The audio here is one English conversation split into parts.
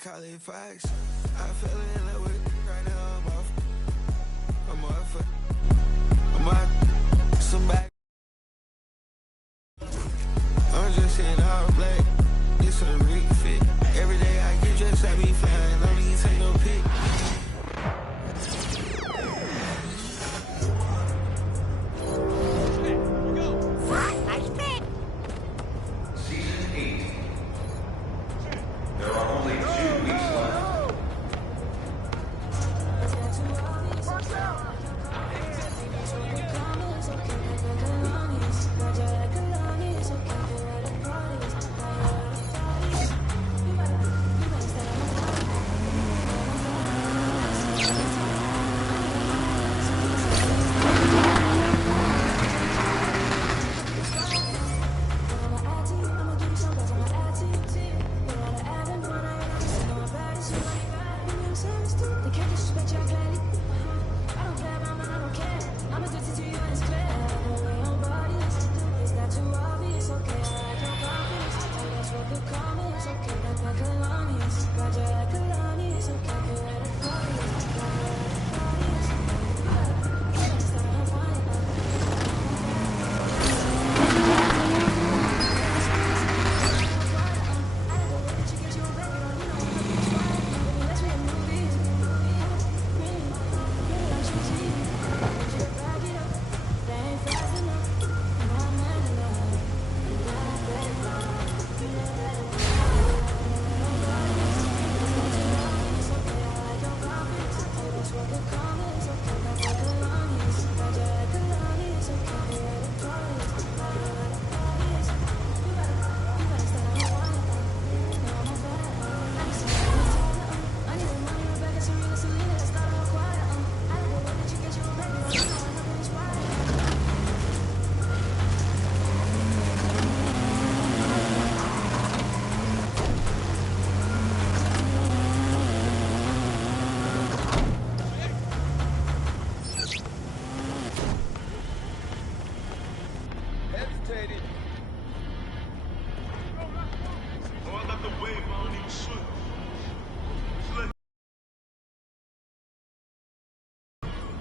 call it facts. I fell in love with it right now. I'm off it. I'm out. Somebody. I'm just saying all black. This a refit. Every day I get dressed, I be flying. Don't even take no pic. Season 8. There are only 2 weeks left.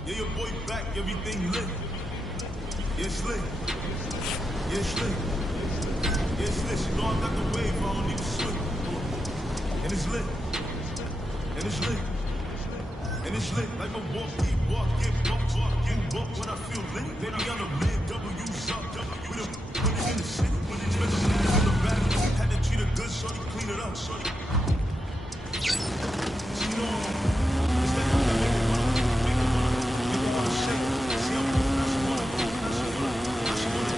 Yeah, your boy back, everything lit. Yeah, slick. Yeah, slick. Yeah, slick. You know I got the wave, I don't even swim. And it's lit. And it's lit. And it's lit. Like a walk, keep walk, get bumped when I feel lit. Baby, on the lid, W's up. With a put it in the city. Spend the minutes in the back. Had to treat her good, shorty, clean it up, shorty. She know it's that make it wanna shake. See how she wanna.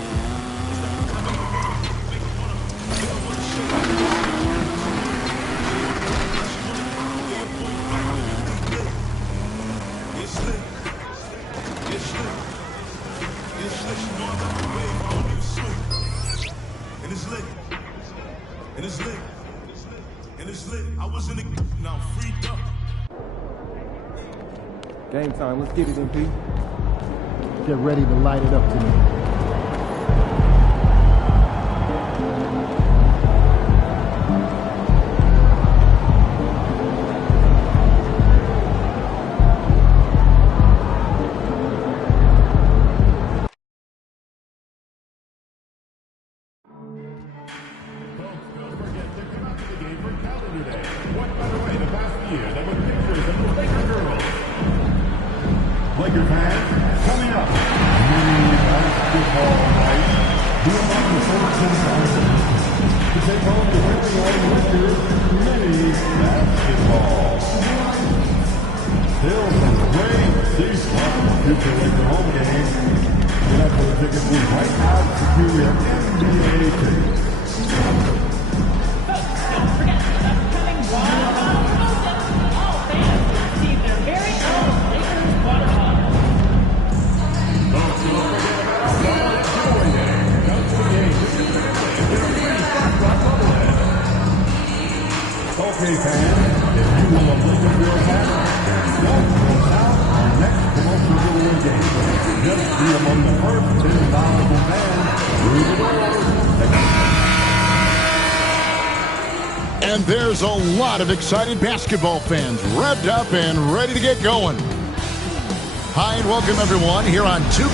It's that make it wanna shake. Yeah, boy, back, everything lit. It's lit. It's lit. It's lit. You know I got the wave, I don't even swim. And it's lit. And it's lit. And it's lit. I was in the now freed up. Game time. Let's get it, MP. Get ready to light it up tonight. Laker fans, coming up, mini basketball night. Be among the 14,000 to take home the Illinois Lakers mini basketball. Still some great seats left for future Laker home games. Get up for the tickets right now to secure your NBA tickets. Folks, don't forget the upcoming Wild Bottle contest. All fans will receive their very own Lakers water bottle. Folks, don't forget about our Violet Giveaway. Come to the game with your family and get a free Flat Rock bubblehead. Okay, fans, if you want a Laker Girls hat, don't miss out on our next promotional giveaway game. Just be among the first 10 valuable fans through the doors. And there's a lot of excited basketball fans revved up and ready to get going. Hi and welcome everyone here on Two.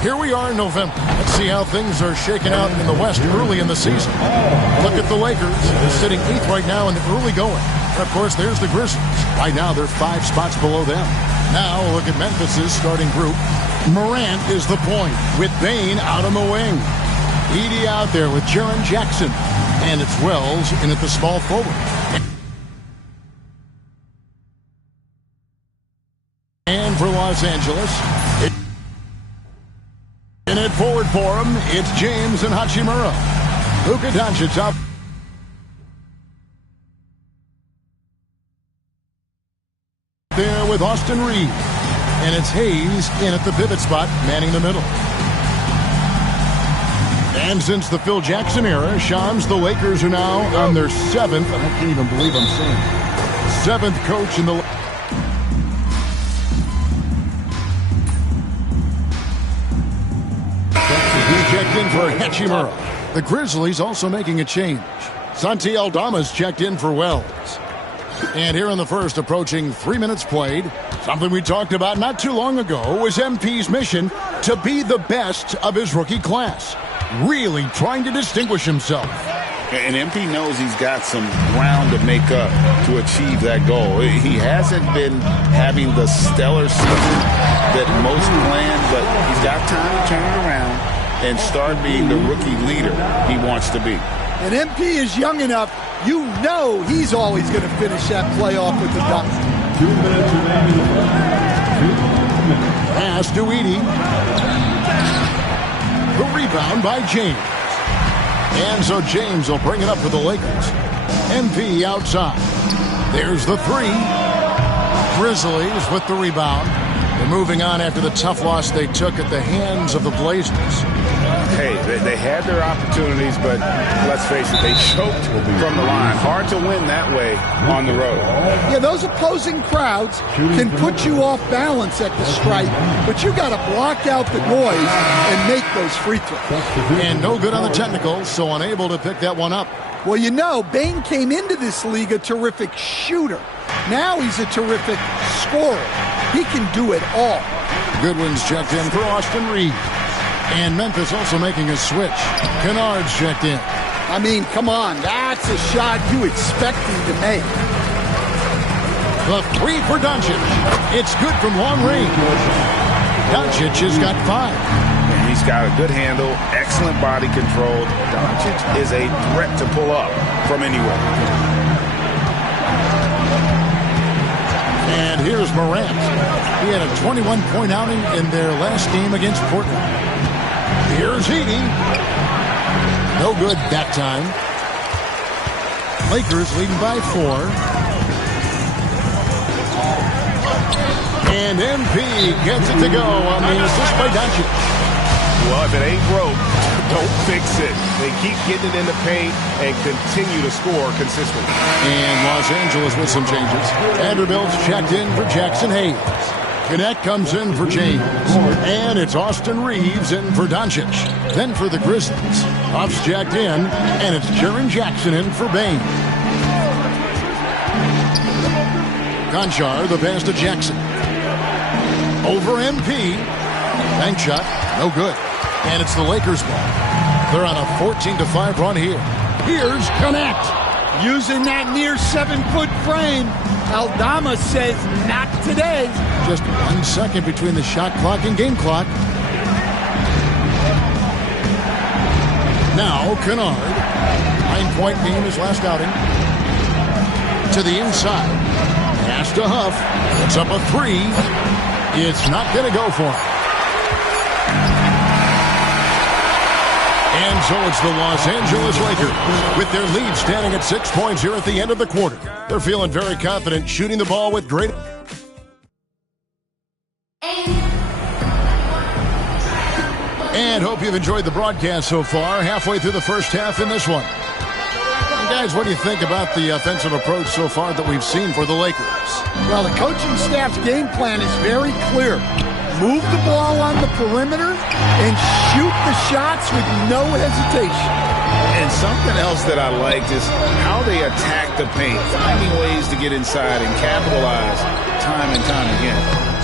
Here we are in November. Let's see how things are shaking out in the West early in the season. Look at the Lakers. They're sitting 8th right now in the early going. And of course, there's the Grizzlies. Right now, they're 5 spots below them. Now, look at Memphis's starting group. Morant is the point with Bane out on the wing. Edey out there with Jaren Jackson. And it's Wells in at the small forward. And for Los Angeles, in it forward for him, it's James and Hachimura. Luka Doncic up there with Austin Reeves. And it's Hayes in at the pivot spot, manning the middle. And since the Phil Jackson era, Shams, the Lakers are now on their 7th, I can't even believe I'm saying, 7th coach in the checked in for Hachimura. The Grizzlies also making a change. Santi Aldama's checked in for Wells. And here in the first, approaching 3 minutes played, something we talked about not too long ago was MP's mission to be the best of his rookie class. Really trying to distinguish himself. And MP knows he's got some ground to make up to achieve that goal. He hasn't been having the stellar season that most planned, but he's got time to turn it around and start being the rookie leader he wants to be. And MP is young enough, you know he's always going to finish that playoff with the dunk. 2 minutes remaining. Pass to Edey. The rebound by James. And so James will bring it up for the Lakers. MP outside. There's the 3. Grizzlies with the rebound. They're moving on after the tough loss they took at the hands of the Blazers. Hey, they had their opportunities, but let's face it, they choked from the line. Hard to win that way on the road. Yeah, those opposing crowds can put you off balance at the stripe, but you got to block out the noise and make those free throws. And no good on the technicals, so unable to pick that one up. Well, you know, Bane came into this league a terrific shooter. Now he's a terrific scorer. He can do it all. Goodwin's checked in for Austin Reeves. And Memphis also making a switch. Kennard's checked in. I mean, come on. That's a shot you expect him to make. The 3 for Doncic. It's good from long range. Doncic has got 5. And he's got a good handle, excellent body control. Doncic is a threat to pull up from anywhere. And here's Morant. He had a 21-point outing in their last game against Portland. Here's Edey. No good that time. Lakers leading by 4. And MP gets it to go on the assist by Doncic. Well, if it ain't broke, don't fix it. They keep getting it in the paint and continue to score consistently. And Los Angeles with some changes. Vanderbilt's checked in for Jackson Hayes. Gannett comes in for James. And it's Austin Reeves in for Doncic. Then for the Grizzlies, Huff's jacked in, and it's Jaren Jackson in for Bane. Conchar, the pass to Jackson. Over MP. Bank shot, no good. And it's the Lakers' ball. They're on a 14-5 run here. Here's Connect. Using that near 7-foot frame. Aldama says not today. Just 1 second between the shot clock and game clock. Now Kennard. 9-point game his last outing. To the inside. Pass to Huff. It's up a 3. It's not going to go for him. And so it's the Los Angeles Lakers with their lead standing at 6 points here at the end of the quarter. They're feeling very confident, shooting the ball with great... And hope you've enjoyed the broadcast so far, halfway through the first half in this one. And guys, what do you think about the offensive approach so far that we've seen for the Lakers? Well, the coaching staff's game plan is very clear. Move the ball on the perimeter and shoot the shots with no hesitation. And something else that I liked is how they attack the paint, finding ways to get inside and capitalize time and time again.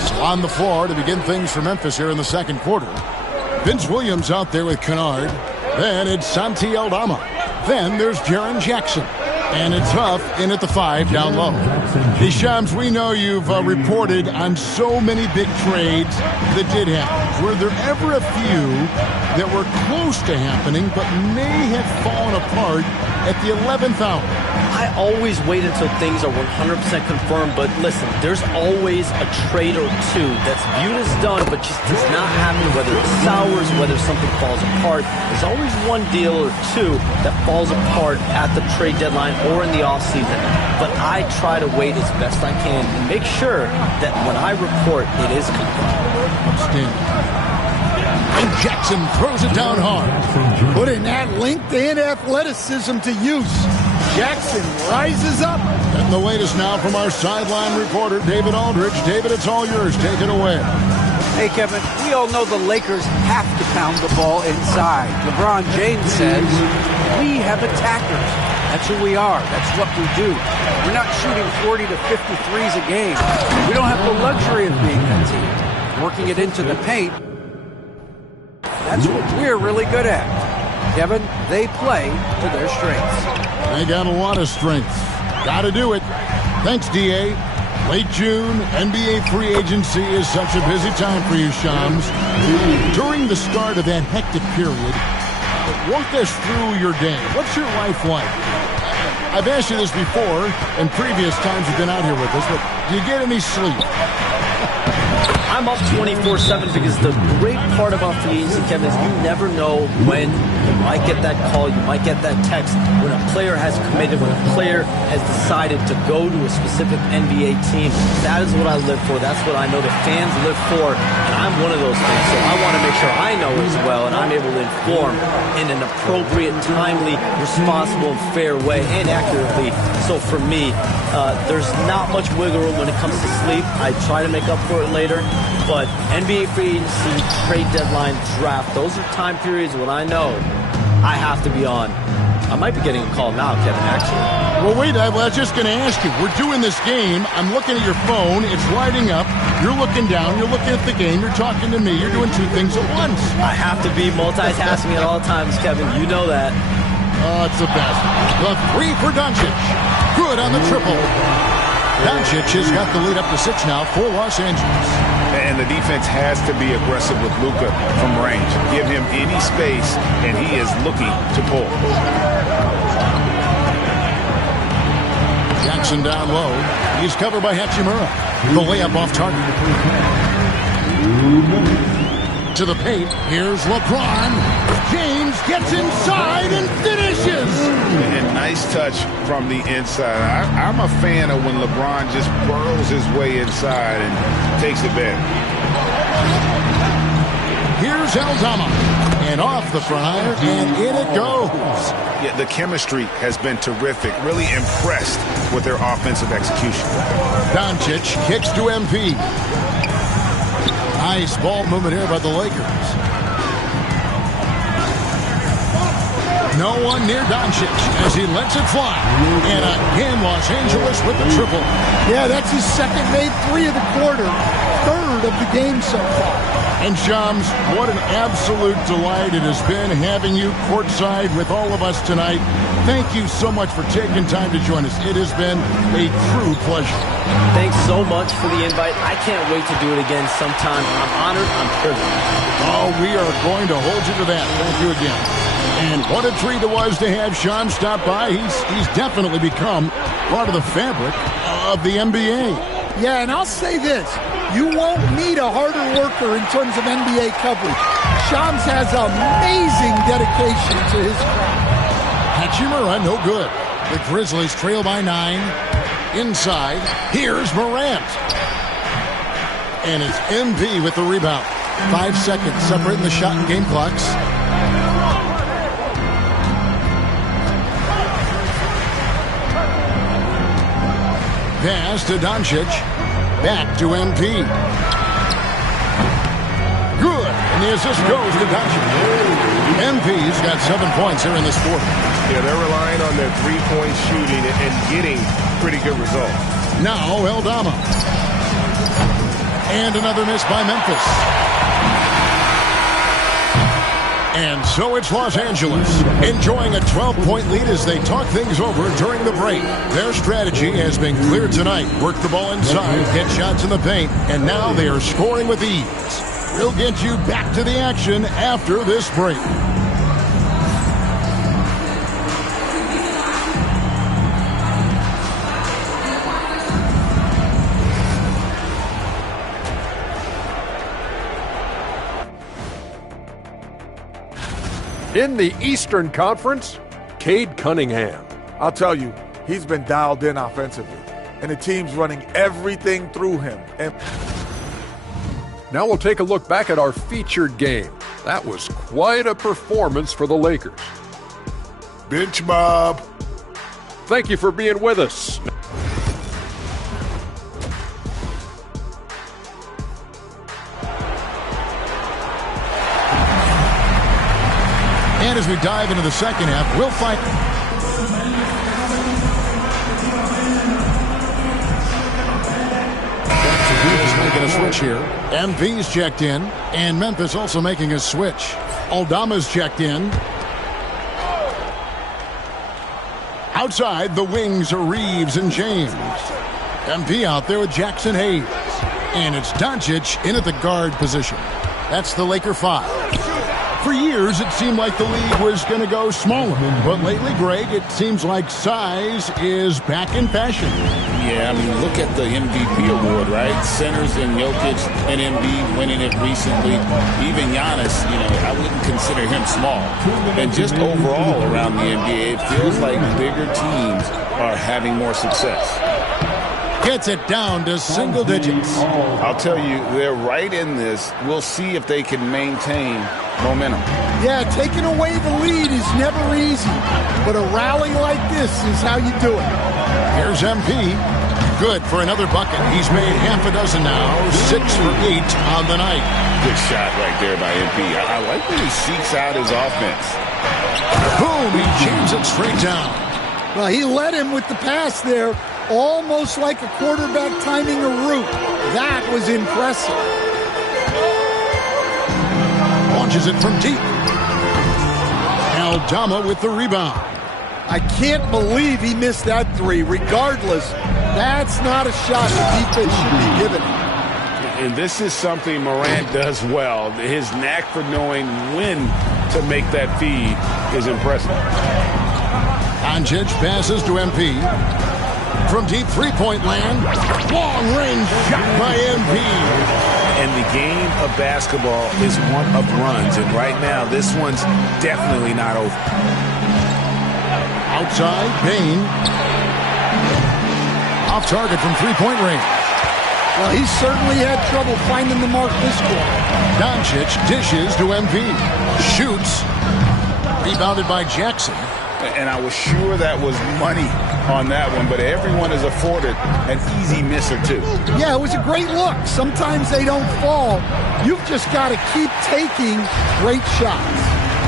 So on the floor to begin things for Memphis here in the second quarter. Vince Williams out there with Kennard. Then it's Santi Aldama. Then there's Jaren Jackson. And it's Huff in at the 5 down low. Hey, Shams, we know you've reported on so many big trades that did happen. Were there ever a few that were close to happening but may have fallen apart at the 11th hour? I always wait until things are 100% confirmed, but listen, there's always a trade or two that's viewed as done but just does not happen, whether it sours, whether something falls apart. There's always one deal or two that falls apart at the trade deadline or in the offseason. But I try to wait as best I can and make sure that when I report, it is confirmed. Outstanding. And Jackson throws it down hard. Putting that LinkedIn athleticism to use. Jackson rises up. And the latest now from our sideline reporter, David Aldridge. David, it's all yours. Take it away. Hey, Kevin, we all know the Lakers have to pound the ball inside. LeBron James says, we have attackers. That's who we are. That's what we do. We're not shooting 40 to 50 threes a game. We don't have the luxury of being that team. Working it into the paint, that's what we're really good at. Kevin, they play to their strengths. They got a lot of strength. Got to do it. Thanks, D.A. Late June, NBA free agency is such a busy time for you, Shams. During the start of that hectic period, walk us through your day. What's your life like? I've asked you this before in previous times you've been out here with us, but do you get any sleep? I'm up 24/7 because the great part about free agency, Kevin, is you never know when you might get that call, you might get that text, when a player has committed, when a player has decided to go to a specific NBA team. That is what I live for. That's what I know the fans live for, and I'm one of those things. So I want to make sure I know as well, and I'm able to inform in an appropriate, timely, responsible, and fair way, and accurately. So for me, there's not much wiggle room when it comes to sleep. I try to make up for it later. But NBA free agency, trade deadline, draft, those are time periods when I know I have to be on. I might be getting a call now, Kevin, actually. Well, wait, I was just going to ask you. We're doing this game. I'm looking at your phone. It's lighting up. You're looking down. You're looking at the game. You're talking to me. You're doing two things at once. I have to be multitasking at all times, Kevin. You know that. Oh, it's the best. The 3 for Doncic. Good on the triple. Doncic has got the lead up to 6 now for Los Angeles. And the defense has to be aggressive with Luka from range. Give him any space, and he is looking to pull. Jackson down low. He's covered by Hachimura. The layup off target. To the paint. Here's LeBron. James gets inside and finishes. And nice touch from the inside. I'm a fan of when LeBron just burrows his way inside and takes it back. Here's Aldama. And off the fryer, and in it goes. Yeah, the chemistry has been terrific. Really impressed with their offensive execution. Doncic kicks to MP. Nice ball movement here by the Lakers. No one near Doncic as he lets it fly. And again, Los Angeles with the triple. Yeah, that's his second made three of the quarter. Third of the game so far. And Shams, what an absolute delight it has been having you courtside with all of us tonight. Thank you so much for taking time to join us. It has been a true pleasure. Thanks so much for the invite. I can't wait to do it again sometime. I'm honored. I'm privileged. Oh, we are going to hold you to that. Thank you again. And what a treat it was to have Shams stop by. He's definitely become part of the fabric of the NBA. Yeah, and I'll say this. You won't meet a harder worker in terms of NBA coverage. Shams has amazing dedication to his craft. Hachimura, no good. The Grizzlies trail by 9. Inside, here's Morant. And it's MV with the rebound. 5 seconds separating the shot and game clocks. Pass to Doncic. Back to MP. Good. And the assist goes to Doncic. MP's got 7 points here in this quarter. Yeah, they're relying on their three-point shooting and getting pretty good results. Now Aldama. And another miss by Memphis. And so it's Los Angeles, enjoying a 12-point lead as they talk things over during the break. Their strategy has been clear tonight. Work the ball inside, get shots in the paint, and now they are scoring with ease. We'll get you back to the action after this break. In the Eastern Conference, Cade Cunningham. I'll tell you, he's been dialed in offensively, and the team's running everything through him. And now we'll take a look back at our featured game. That was quite a performance for the Lakers. Bench Bob. Thank you for being with us. And as we dive into the second half, we'll find... making a switch here. MV's checked in, and Memphis also making a switch. Aldama's checked in. Outside, the wings are Reeves and James. MV out there with Jackson Hayes. And it's Doncic in at the guard position. That's the Laker 5. For years, it seemed like the league was going to go smaller. But lately, Greg, it seems like size is back in fashion. Yeah, I mean, look at the MVP award, right? Centers and Jokic and Embiid winning it recently. Even Giannis, I wouldn't consider him small. And just overall around the NBA, it feels like bigger teams are having more success. Gets it down to single digits. I'll tell you, they're right in this. We'll see if they can maintain momentum. Yeah, taking away the lead is never easy, but a rally like this is how you do it. Here's MP. Good for another bucket. He's made half a dozen now, 6 for 8 on the night. Good shot right there by MP. I like when he seeks out his offense. Boom, he jams it straight down. Well, he led him with the pass there, almost like a quarterback timing a route. That was impressive. Launches it from deep. Aldama with the rebound. I can't believe he missed that three. Regardless, that's not a shot the defense should be given. And this is something Morant does well. His knack for knowing when to make that feed is impressive. Doncic passes to MP. From deep three-point land, long-range shot by MP. And the game of basketball is one of runs, and right now this one's definitely not over. Outside, Bane. Off target from three-point range. Well, he certainly had trouble finding the mark this quarter. Doncic dishes to MP. Shoots. Rebounded by Jackson. And I was sure that was money on that one, but everyone is afforded an easy miss or two. Yeah, it was a great look. Sometimes they don't fall. You've just got to keep taking great shots.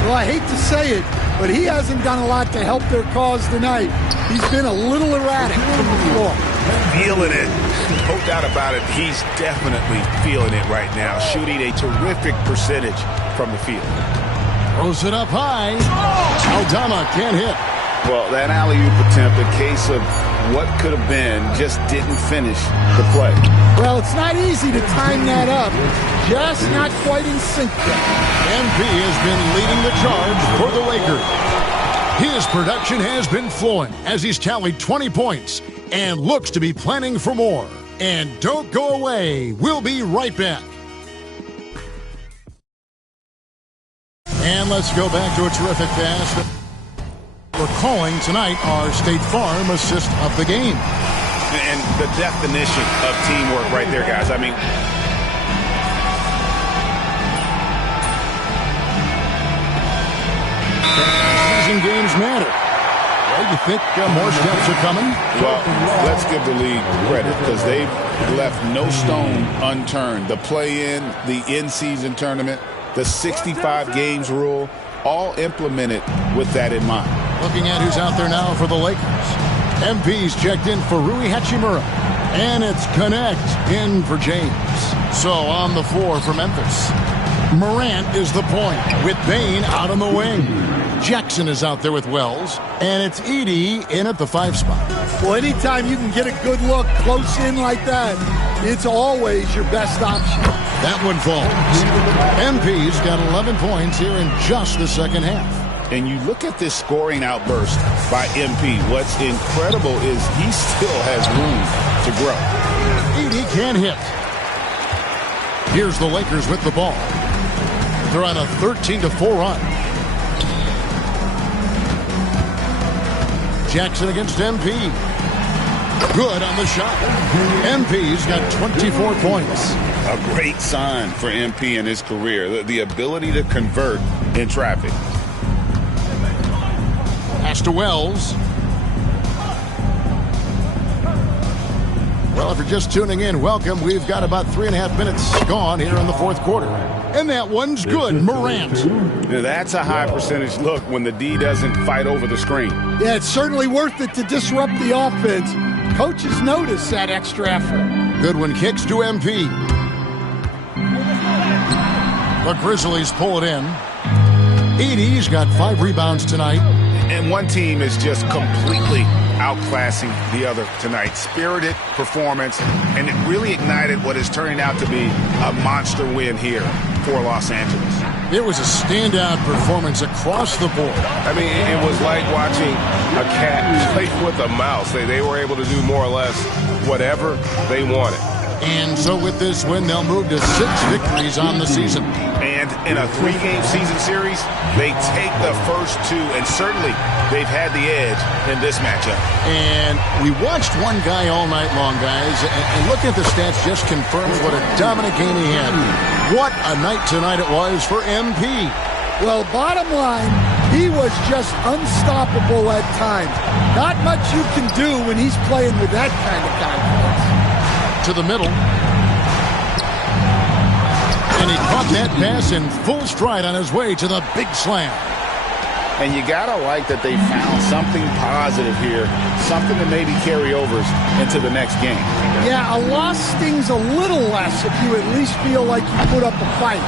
Well, I hate to say it, but he hasn't done a lot to help their cause tonight. He's been a little erratic from the floor. Feeling it. No doubt about it. He's definitely feeling it right now. Shooting a terrific percentage from the field. Throws it up high. Aldama can't hit. Well, that alley-oop attempt, a case of what could have been, just didn't finish the play. Well, it's not easy to time that up. Just not quite in sync yet. MP has been leading the charge for the Lakers. His production has been flowing as he's tallied 20 points and looks to be planning for more. And don't go away. We'll be right back. And let's go back to a terrific pass. We're calling tonight our State Farm assist of the game. And the definition of teamwork right there, guys. I mean, season games matter. Well, you think more steps are coming? Well, let's give the league credit because they've left no stone unturned. The play-in, the in-season tournament, the 65 games rule, all implemented with that in mind. Looking at who's out there now for the Lakers. MP's checked in for Rui Hachimura. And it's Connect in for James. So on the floor for Memphis. Morant is the point with Bane out on the wing. Jackson is out there with Wells. And it's Edey in at the 5 spot. Well, anytime you can get a good look close in like that, it's always your best option. That one falls. MP's got 11 points here in just the second half. And you look at this scoring outburst by MP. What's incredible is he still has room to grow. Edey can't hit. Here's the Lakers with the ball. They're on a 13-4 run. Jackson against MP. Good on the shot. MP's got 24 points. A great sign for MP in his career. The ability to convert in traffic. Pass to Wells. Well, if you're just tuning in, welcome. We've got about 3.5 minutes gone here in the fourth quarter. And that one's good. Morant. Now, that's a high percentage look when the D doesn't fight over the screen. Yeah, it's certainly worth it to disrupt the offense. Coaches notice that extra effort. Goodwin kicks to MP. The Grizzlies pull it in. Edey's got 5 rebounds tonight. And one team is just completely outclassing the other tonight. Spirited performance, and it really ignited what is turning out to be a monster win here for Los Angeles. It was a standout performance across the board. I mean, it was like watching a cat play with a mouse. They were able to do more or less whatever they wanted. And so with this win, they'll move to 6 victories on the season. And in a 3-game season series, they take the first 2, and certainly they've had the edge in this matchup. And we watched one guy all night long, guys, and looking at the stats just confirms what a dominant game he had. What a night tonight it was for MP. Well, bottom line, he was just unstoppable at times. Not much you can do when he's playing with that kind of confidence. To the middle. And he caught that pass in full stride on his way to the big slam. And you got to like that they found something positive here, something to maybe carry overs into the next game. Yeah, a loss stings a little less if you at least feel like you put up a fight,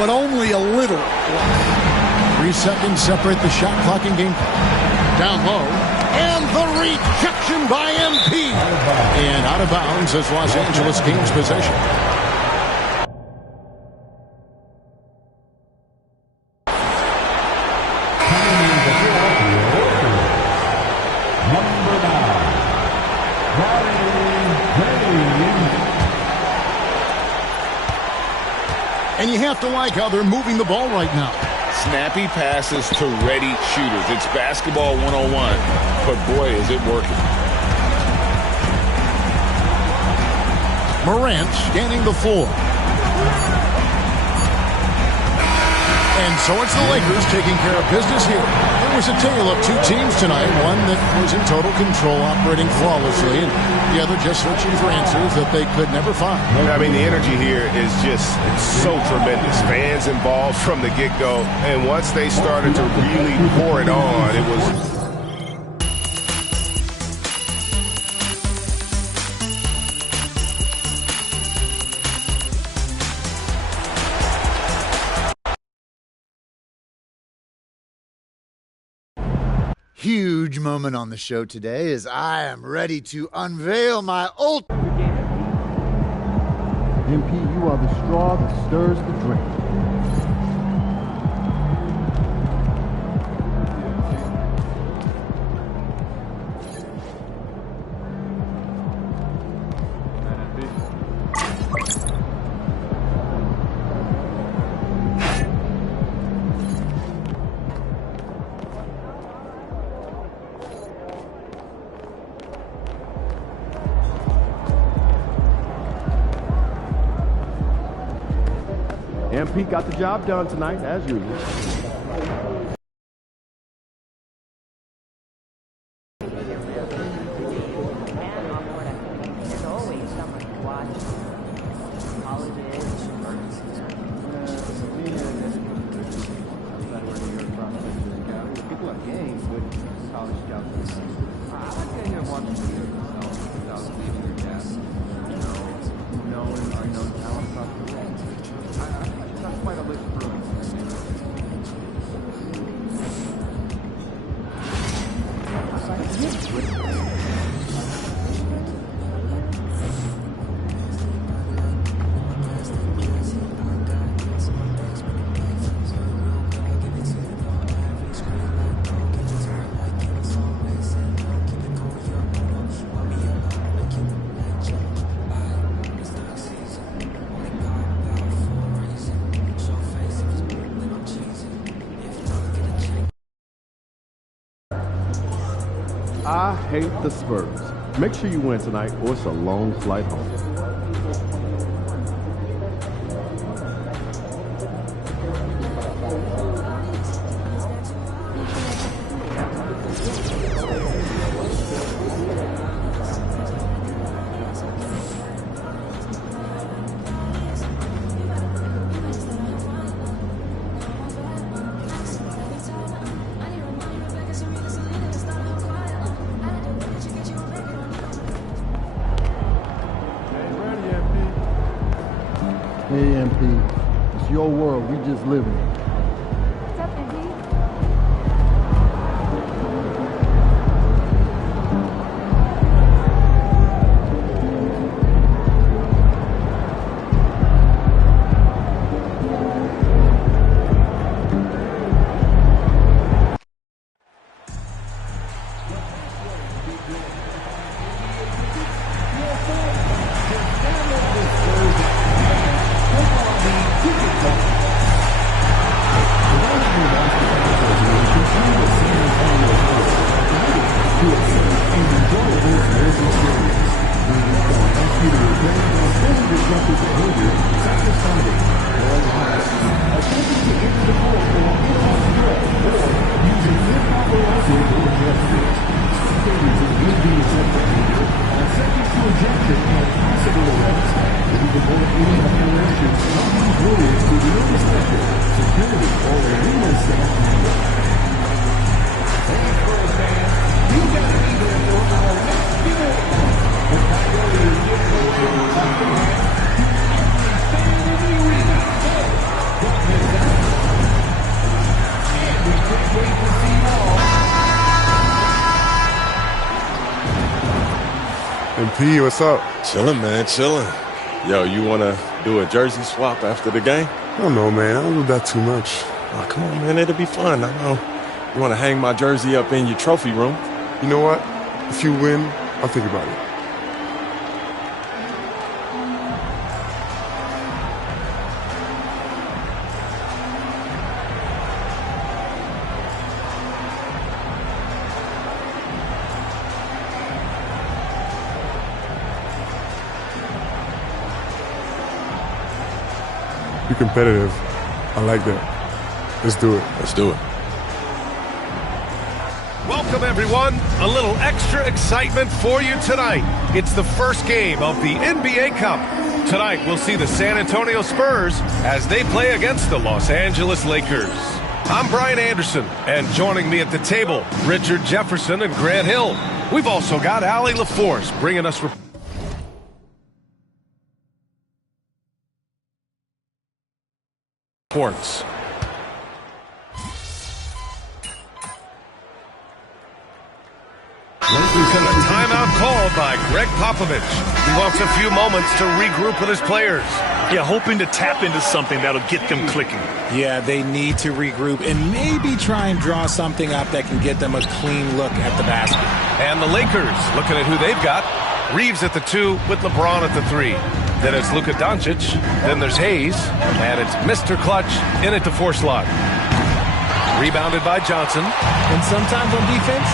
but only a little less. 3 seconds separate the shot clock and game clock. Down low. And the rejection by MP. And out of bounds as Los Angeles gains possession. And you have to like how they're moving the ball right now. Snappy passes to ready shooters. It's basketball 101, but boy, is it working. Morant scanning the floor. And so it's the Lakers taking care of business here. It was a tale of two teams tonight, one that was in total control, operating flawlessly, and the other just searching for answers that they could never find. I mean, the energy here is just so tremendous. Fans involved from the get-go, and once they started to really pour it on, it was... Huge moment on the show today as I am ready to unveil my ultimate. MP, you are the straw that stirs the drink. MP got the job done tonight, as usual. I hate the Spurs. Make sure you win tonight or it's a long flight home. Hey, MP, it's your world. We just live in it. What's up, MP? MP, what's up? Chilling, man, chilling. Yo, you want to do a jersey swap after the game? I don't know, man. I don't do that too much. Oh, come on, man. It'll be fun. I know. You want to hang my jersey up in your trophy room? You know what? If you win, I'll think about it. be competitive. I like that. Let's do it. Let's do it. Welcome, everyone. A little extra excitement for you tonight. It's the first game of the NBA Cup. Tonight, we'll see the San Antonio Spurs as they play against the Los Angeles Lakers. I'm Brian Anderson, and joining me at the table, Richard Jefferson and Grant Hill. We've also got Allie LaForce bringing us reports. And a timeout called by Greg Popovich. He wants a few moments to regroup with his players. Yeah, hoping to tap into something that'll get them clicking. Yeah, they need to regroup and maybe try and draw something up that can get them a clean look at the basket. And the Lakers looking at who they've got. Reeves at the 2 with LeBron at the 3. Then it's Luka Doncic. Then there's Hayes. And it's Mr. Clutch in at the 4 slot. Rebounded by Johnson. And sometimes on defense,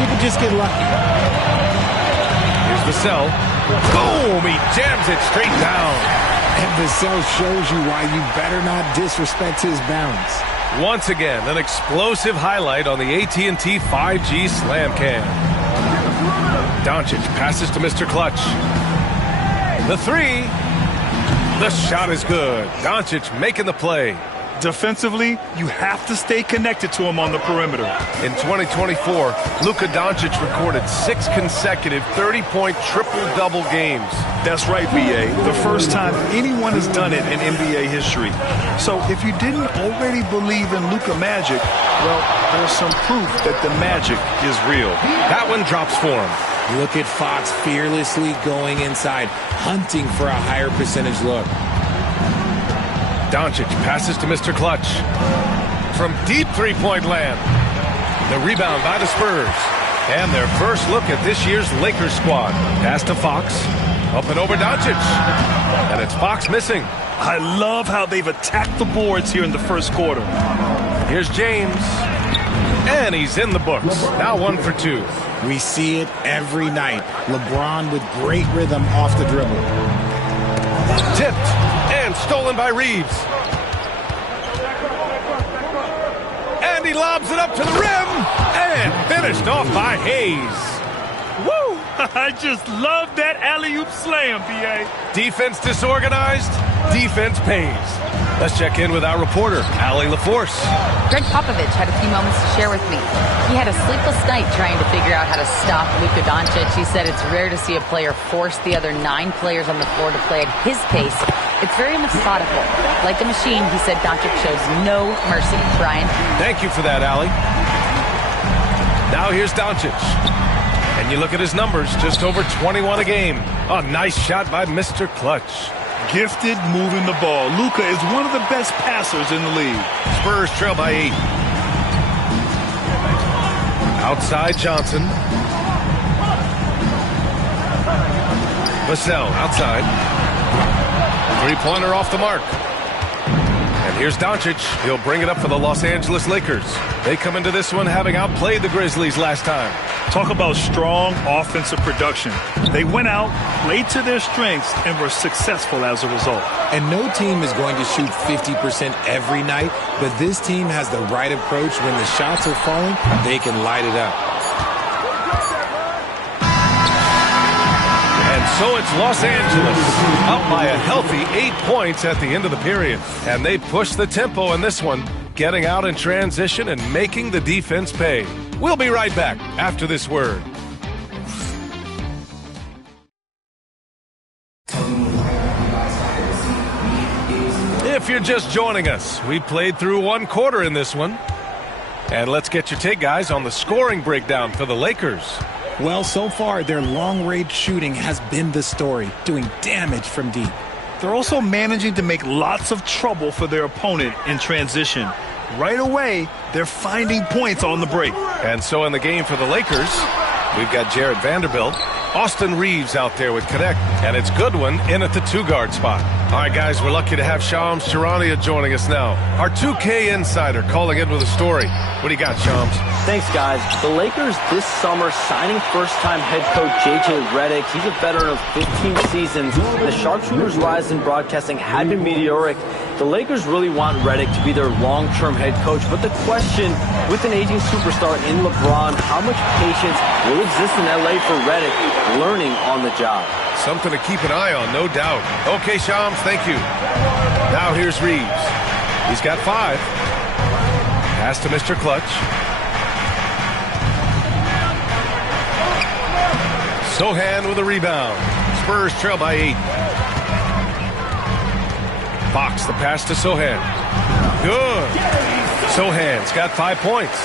you can just get lucky. Here's Vassell. Boom! He jams it straight down. And Vassell shows you why you better not disrespect his bounce. Once again, an explosive highlight on the AT&T 5G Slam Cam. Doncic passes to Mr. Clutch. The 3. The shot is good. Doncic making the play. Defensively, you have to stay connected to him on the perimeter. In 2024, Luka Doncic recorded 6 consecutive 30-point triple-double games. That's right, B.A. The first time anyone has done it in NBA history. So if you didn't already believe in Luka Magic, well, there's some proof that the magic is real. That one drops for him. Look at Fox fearlessly going inside, hunting for a higher percentage look. Doncic passes to Mr. Clutch. From deep three-point land. The rebound by the Spurs. And their first look at this year's Lakers squad. Pass to Fox. Up and over Doncic. And it's Fox missing. I love how they've attacked the boards here in the first quarter. Here's James. And he's in the books. Now 1 for 2. We see it every night. LeBron with great rhythm off the dribble. Tipped and stolen by Reeves. And he lobs it up to the rim and finished off by Hayes. Woo! I just love that alley-oop slam, B.A. Defense disorganized, defense pays. Let's check in with our reporter, Allie LaForce. Greg Popovich had a few moments to share with me. He had a sleepless night trying to figure out how to stop Luka Doncic. He said it's rare to see a player force the other 9 players on the floor to play at his pace. It's very methodical. Like a machine, he said Doncic shows no mercy. Brian? Thank you for that, Allie. Now here's Doncic. And you look at his numbers, just over 21 a game. A nice shot by Mr. Clutch. Gifted moving the ball. Luka is one of the best passers in the league. Spurs trail by 8. Outside Johnson. Vassell outside. Three-pointer off the mark. And here's Doncic. He'll bring it up for the Los Angeles Lakers. They come into this one having outplayed the Grizzlies last time. Talk about strong offensive production. They went out, played to their strengths, and were successful as a result. And no team is going to shoot 50% every night, but this team has the right approach. When the shots are falling, they can light it up. And so it's Los Angeles, up by a healthy 8 points at the end of the period. And they push the tempo in this one, getting out in transition and making the defense pay. We'll be right back after this word. If you're just joining us, we played through 1 quarter in this one. And let's get your take, guys, on the scoring breakdown for the Lakers. Well, so far, their long-range shooting has been the story, doing damage from deep. They're also managing to make lots of trouble for their opponent in transition. Right away, they're finding points on the break. And so in the game for the Lakers, we've got Jared Vanderbilt. Austin Reeves out there with Connect, and it's Goodwin in at the 2-guard spot. All right, guys, we're lucky to have Shams Charania joining us now. Our 2K insider calling in with a story. What do you got, Shams? Thanks, guys. The Lakers this summer signing first-time head coach J.J. Redick. He's a veteran of 15 seasons. The Sharpshooters' rise in broadcasting had been meteoric. The Lakers really want Redick to be their long-term head coach, but the question, with an aging superstar in LeBron, how much patience will exist in L.A. for Redick learning on the job? Something to keep an eye on, no doubt. Okay, Shams, thank you. Now here's Reeves. He's got 5. Pass to Mr. Clutch. Sohan with a rebound. Spurs trail by 8. Fox, the pass to Sohan. Good. Sohan's got 5 points.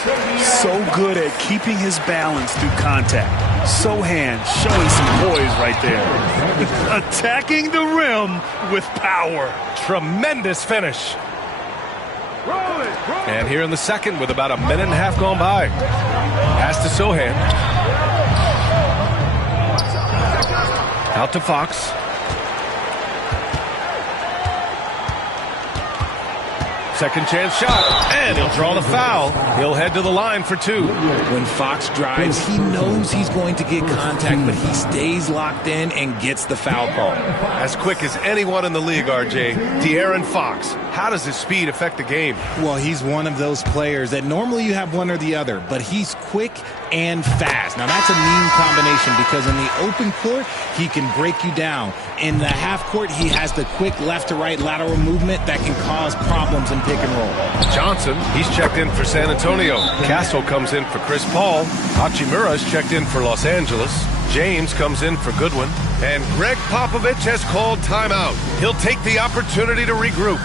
So good at keeping his balance through contact. Sohan showing some poise right there. Attacking the rim with power. Tremendous finish. And here in the second with about a minute and a half gone by. Pass to Sohan. Out to Fox. Second chance shot, and he'll draw the foul. He'll head to the line for 2. When Fox drives, he knows he's going to get contact, but he stays locked in and gets the foul call. As quick as anyone in the league, RJ. De'Aaron Fox. How does his speed affect the game? Well, he's one of those players that normally you have one or the other, but he's quick and fast. Now, that's a mean combination because in the open court, he can break you down. In the half court, he has the quick left-to-right lateral movement that can cause problems in pick and roll. Johnson, he's checked in for San Antonio. Castle comes in for Chris Paul. Hachimura's checked in for Los Angeles. James comes in for Goodwin. And Greg Popovich has called timeout. He'll take the opportunity to regroup.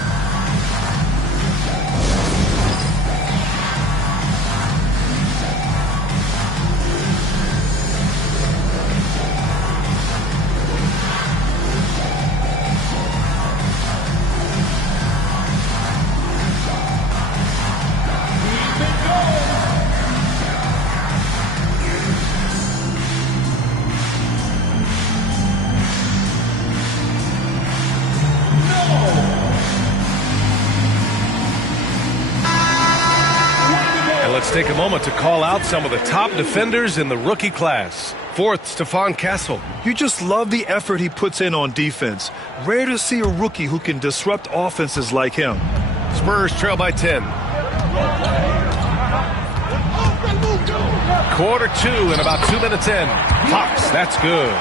Take a moment to call out some of the top defenders in the rookie class. 4th, Stephon Castle. You just love the effort he puts in on defense. Rare to see a rookie who can disrupt offenses like him. Spurs trail by 10. Quarter 2 and about 2 minutes in. Fox, that's good.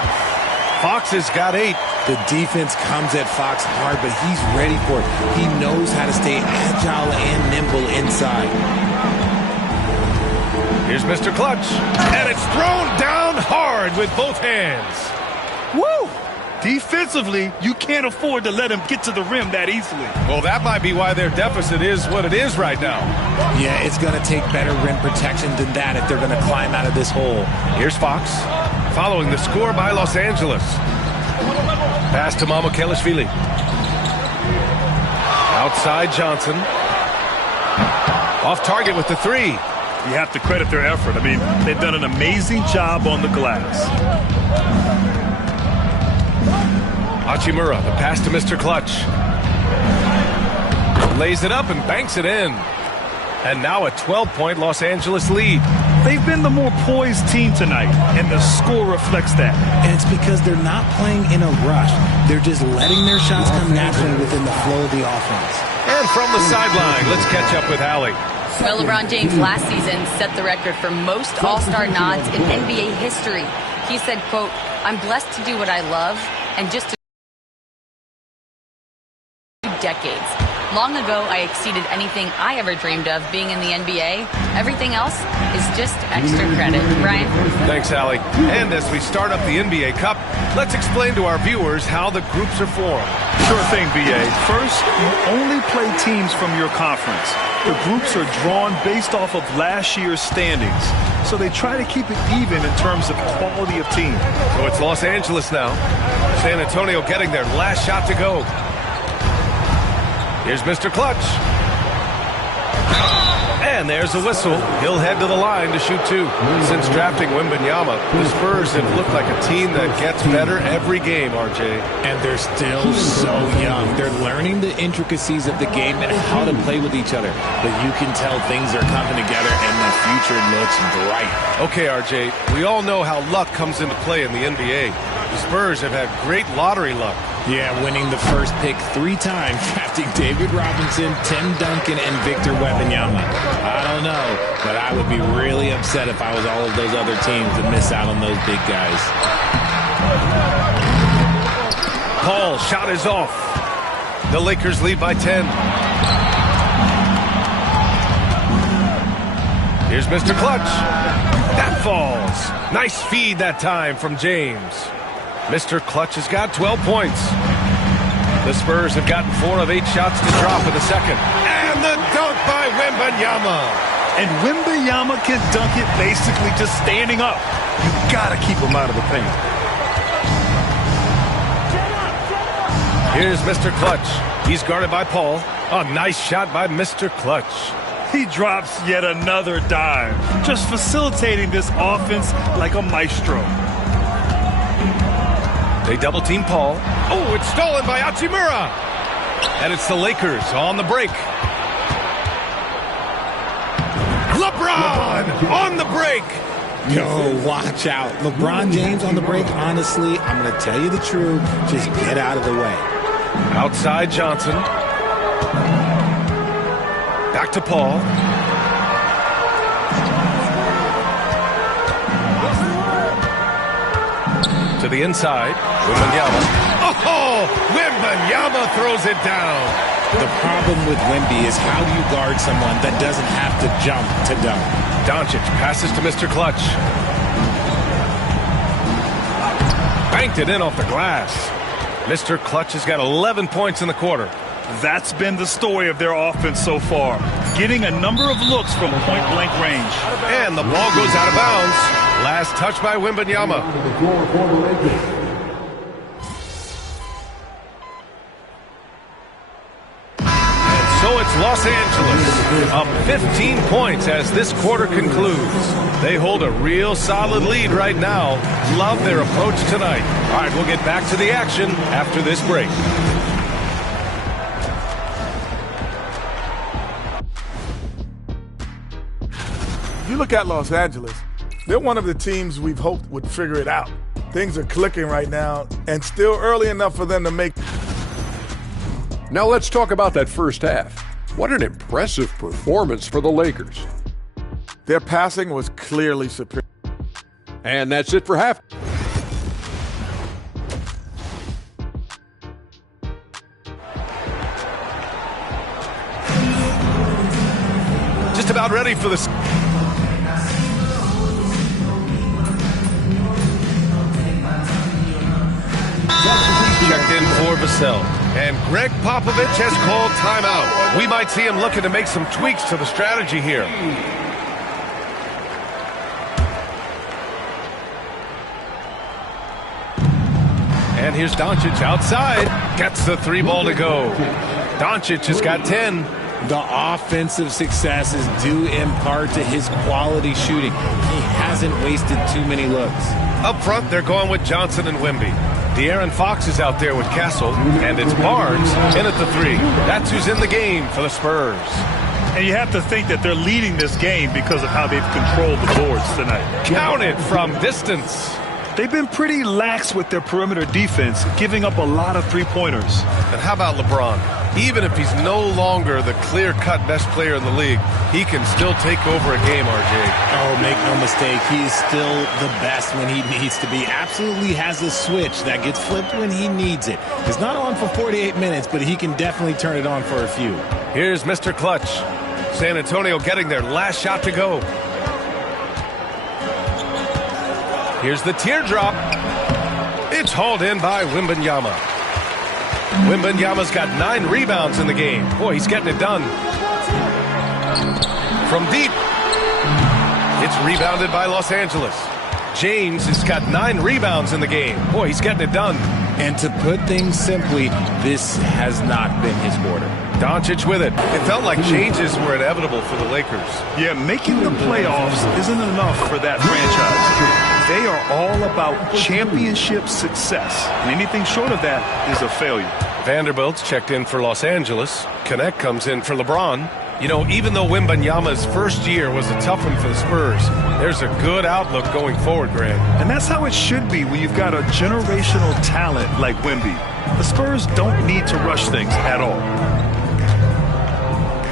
Fox has got 8. The defense comes at Fox hard, but he's ready for it. He knows how to stay agile and nimble inside. Here's Mr. Clutch, and it's thrown down hard with both hands. Woo! Defensively, you can't afford to let him get to the rim that easily. Well, that might be why their deficit is what it is right now. Yeah, it's going to take better rim protection than that if they're going to climb out of this hole. Here's Fox, following the score by Los Angeles. Pass to Mamukelashvili. Outside Johnson. Off target with the 3. You have to credit their effort. I mean, they've done an amazing job on the glass. Hachimura, the pass to Mr. Clutch. Lays it up and banks it in. And now a 12-point Los Angeles lead. They've been the more poised team tonight, and the score reflects that. And it's because they're not playing in a rush. They're just letting their shots come naturally within the flow of the offense. And from the sideline, let's catch up with Allie. Well, LeBron James last season set the record for most All-Star nods in NBA history. He said, quote, "I'm blessed to do what I love and just to decades. Long ago, I exceeded anything I ever dreamed of being in the NBA. Everything else is just extra credit." Brian? Thanks, Allie. And as we start up the NBA Cup, let's explain to our viewers how the groups are formed. Sure thing, B.A. First, you only play teams from your conference. The groups are drawn based off of last year's standings, so they try to keep it even in terms of quality of team. So it's Los Angeles now. San Antonio getting their last shot to go. Here's Mr. Clutch. And there's a whistle. He'll head to the line to shoot 2. Since drafting Wembanyama, the Spurs have looked like a team that gets better every game, RJ. And they're still so young. They're learning the intricacies of the game and how to play with each other. But you can tell things are coming together and the future looks bright. Okay, RJ, we all know how luck comes into play in the NBA. The Spurs have had great lottery luck. Yeah, winning the first pick 3 times, drafting David Robinson, Tim Duncan, and Victor Wembanyama. I don't know, but I would be really upset if I was all of those other teams to miss out on those big guys. Paul, shot is off. The Lakers lead by 10. Here's Mr. Clutch. That falls. Nice feed that time from James. Mr. Clutch has got 12 points. The Spurs have gotten 4 of 8 shots to drop in the second. And the dunk by Wembanyama. And Wembanyama can dunk it basically just standing up. You gotta keep him out of the paint. Here's Mr. Clutch. He's guarded by Paul. A nice shot by Mr. Clutch. He drops yet another dime, just facilitating this offense like a maestro. They double-team Paul. Oh, it's stolen by Hachimura. And it's the Lakers on the break. LeBron on the break. Yo, watch out. LeBron James on the break, honestly, I'm going to tell you the truth. Just get out of the way. Outside Johnson. Back to Paul. To the inside. Wembanyama. Oh, Wembanyama throws it down. The problem with Wemby is how do you guard someone that doesn't have to jump to dunk? Doncic passes to Mr. Clutch. Banked it in off the glass. Mr. Clutch has got 11 points in the quarter. That's been the story of their offense so far. Getting a number of looks from point-blank range. And the ball goes out of bounds. Last touch by Wembanyama. And so it's Los Angeles up 15 points as this quarter concludes. They hold a real solid lead right now. Love their approach tonight. All right, we'll get back to the action after this break. If you look at Los Angeles, they're one of the teams we've hoped would figure it out. Things are clicking right now, and still early enough for them to make. Now let's talk about that first half. What an impressive performance for the Lakers. Their passing was clearly superior. And that's it for half. Just about ready for this. Checked in for Vassell. And Greg Popovich has called timeout. We might see him looking to make some tweaks to the strategy here. And here's Doncic outside. Gets the 3 ball to go. Doncic has got 10. The offensive success is due in part to his quality shooting. He hasn't wasted too many looks. Up front, they're going with Johnson and Wemby. De'Aaron Fox is out there with Castle, and it's Barnes in at the 3. That's who's in the game for the Spurs. And you have to think that they're leading this game because of how they've controlled the boards tonight. Count it from distance. They've been pretty lax with their perimeter defense, giving up a lot of three-pointers. And how about LeBron? Even if he's no longer the clear-cut best player in the league, he can still take over a game, RJ. Oh, make no mistake, he's still the best when he needs to be. Absolutely has a switch that gets flipped when he needs it. It's not on for 48 minutes, but he can definitely turn it on for a few. Here's Mr. Clutch. San Antonio getting their last shot to go. Here's the teardrop. It's hauled in by Wembanyama. Wembanyama's got 9 rebounds in the game. Boy, he's getting it done. From deep. It's rebounded by Los Angeles. James has got 9 rebounds in the game. Boy, he's getting it done. And to put things simply, this has not been his quarter. Doncic with it. It felt like changes were inevitable for the Lakers. Yeah, making the playoffs isn't enough for that franchise. They are all about championship success. And anything short of that is a failure. Vanderbilt's checked in for Los Angeles. Connect comes in for LeBron. You know, even though Wembanyama's first year was a tough one for the Spurs, there's a good outlook going forward, Grant. And that's how it should be when you've got a generational talent like Wemby. The Spurs don't need to rush things at all.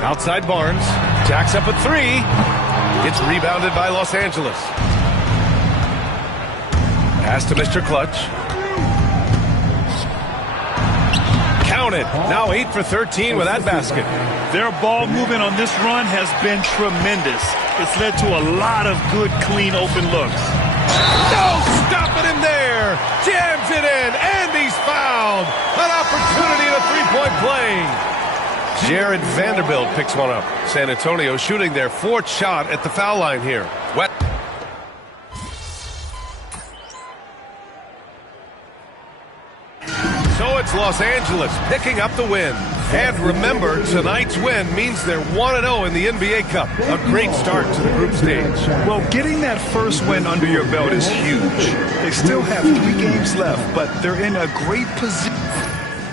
Outside Barnes. Jacks up a three. It's rebounded by Los Angeles. Pass to Mr. Clutch. Counted. Now 8 for 13 with that basket. Their ball movement on this run has been tremendous. It's led to a lot of good, clean, open looks. No stopping him there. Jams it in, and he's fouled. An opportunity in a three-point play. Jared Vanderbilt picks one up. San Antonio shooting their 4th shot at the foul line here. So it's Los Angeles picking up the win. And remember, tonight's win means they're 1-0 in the NBA Cup. A great start to the group stage. Well, getting that first win under your belt is huge. They still have 3 games left, but they're in a great position.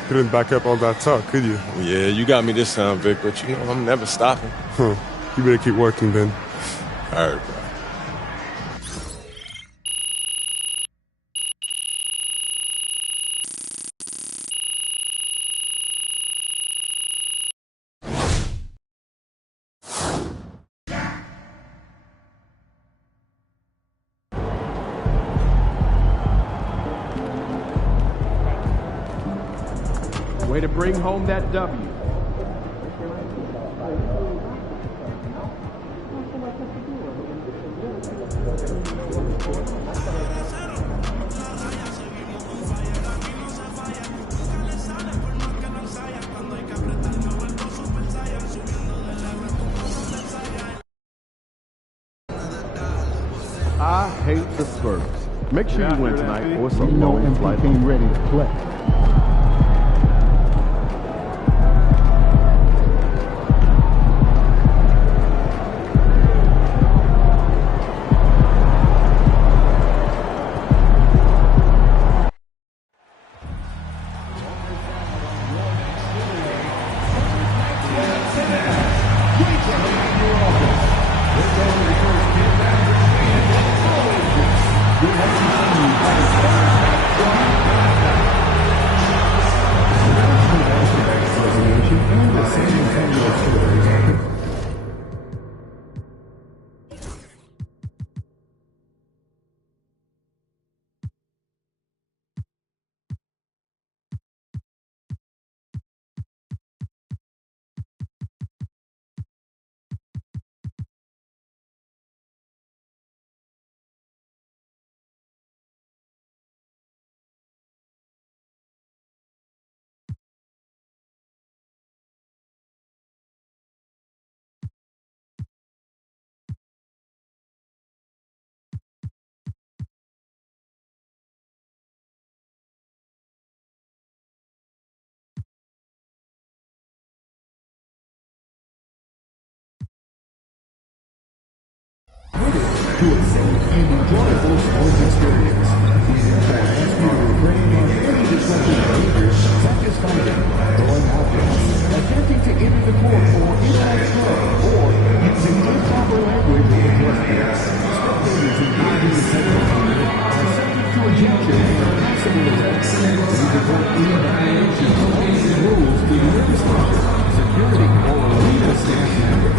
Couldn't back up on that talk, could you? Yeah, you got me this time, Vic, but you know I'm never stopping. Huh. You better keep working then. All right, bro. Way to bring home that W. I hate the Spurs. Make sure you win tonight or it's a long flight home. Ready to play. To a safe and enjoyable sports experience. We therefore ask you to refrain from any disruptive behavior such as fighting, throwing objects, attempting to enter the court or interact or using improper language in the dress box. Spectators engaged in the second are subject to ejection and possible arrest. We report any violations of these rules to the administration, security, or legal staff member.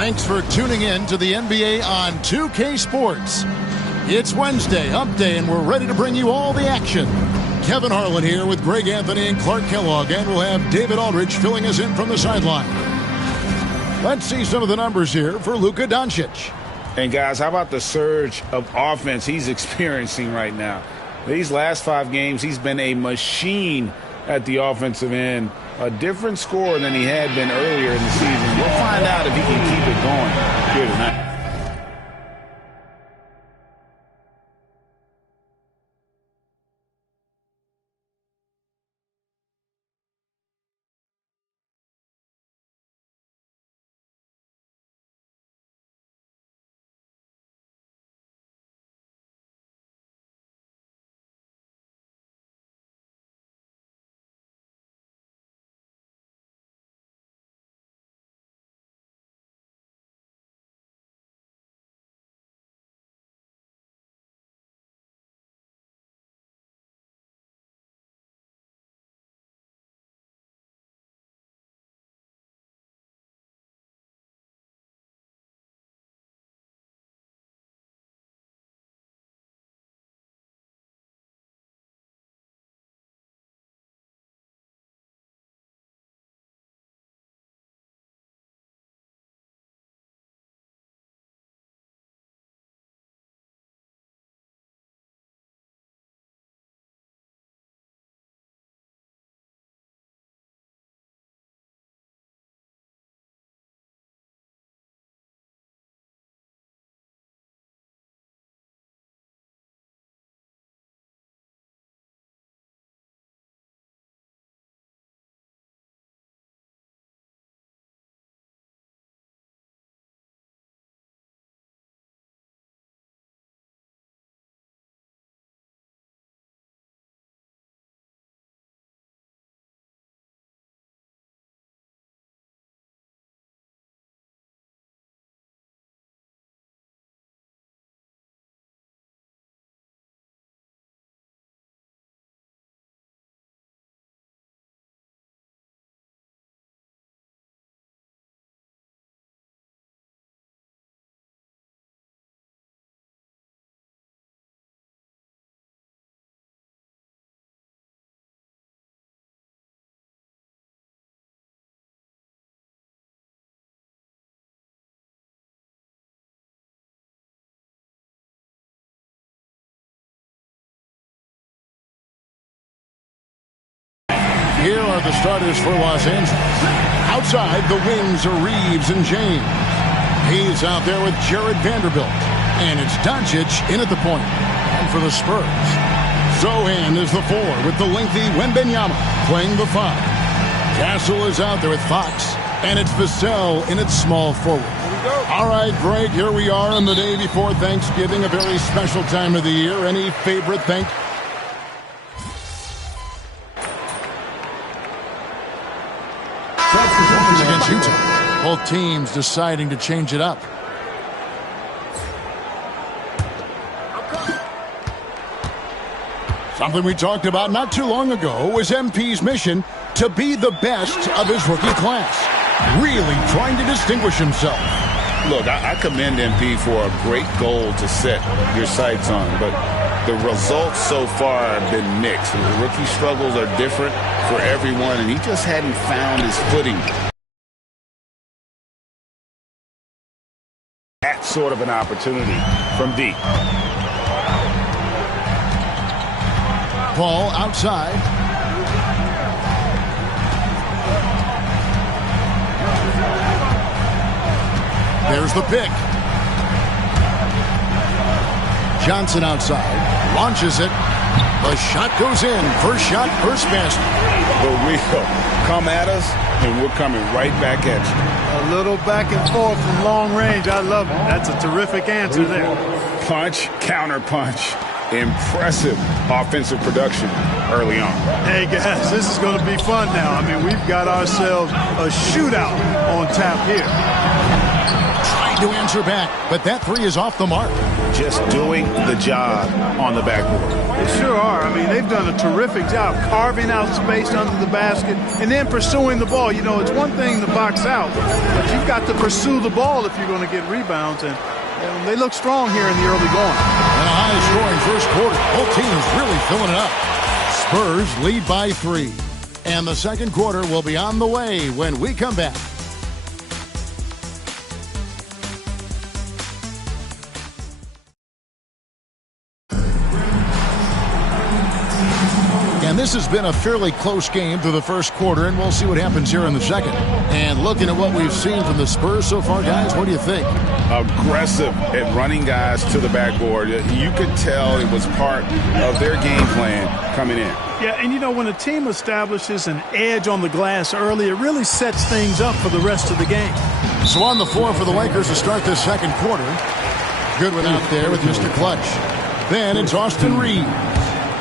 Thanks for tuning in to the NBA on 2K Sports. It's Wednesday, Hump Day, and we're ready to bring you all the action. Kevin Harlan here with Greg Anthony and Clark Kellogg, and we'll have David Aldridge filling us in from the sideline. Let's see some of the numbers here for Luka Doncic. And guys, how about the surge of offense he's experiencing right now? These last 5 games, he's been a machine at the offensive end. A different score than he had been earlier in the season. We'll find out if he can keep it going here tonight. Here are the starters for Los Angeles. Outside, the wings are Reeves and James. He's out there with Jared Vanderbilt. And it's Doncic in at the point. And for the Spurs, Zohan is the 4 with the lengthy Wembanyama playing the 5. Castle is out there with Fox. And it's Vassell in its small forward. All right, Greg, here we are on the day before Thanksgiving, a very special time of the year. Any favorite against Utah. Both teams deciding to change it up. Something we talked about not too long ago was MP's mission to be the best of his rookie class. Really trying to distinguish himself. Look, I commend MP for a great goal to set your sights on, but the results so far have been mixed. The rookie struggles are different for everyone, and he just hadn't found his footing. That sort of an opportunity from deep. Ball outside. There's the pick. Johnson outside. Launches it. The shot goes in. First shot, first basket. But we'll come at us, and we're coming right back at you. A little back and forth from long range. I love it. That's a terrific answer there. Punch, counter punch. Impressive offensive production early on. Hey, guys, this is going to be fun now. I mean, we've got ourselves a shootout on tap here. Trying to answer back, but that 3 is off the mark. just doing the job on the backboard. They sure are. I mean, they've done a terrific job carving out space under the basket and then pursuing the ball. You know, it's one thing to box out, but you've got to pursue the ball if you're going to get rebounds. And they look strong here in the early going. And a high-scoring first quarter. Both teams really filling it up. Spurs lead by 3. And the second quarter will be on the way when we come back. And this has been a fairly close game through the first quarter, and we'll see what happens here in the second. And looking at what we've seen from the Spurs so far, guys, what do you think? Aggressive at running guys to the backboard. You could tell it was part of their game plan coming in. Yeah, and you know, when a team establishes an edge on the glass early, it really sets things up for the rest of the game. So on the floor for the Lakers to start this second quarter. Goodwin out there with Mr. Clutch. Then it's Austin Reed.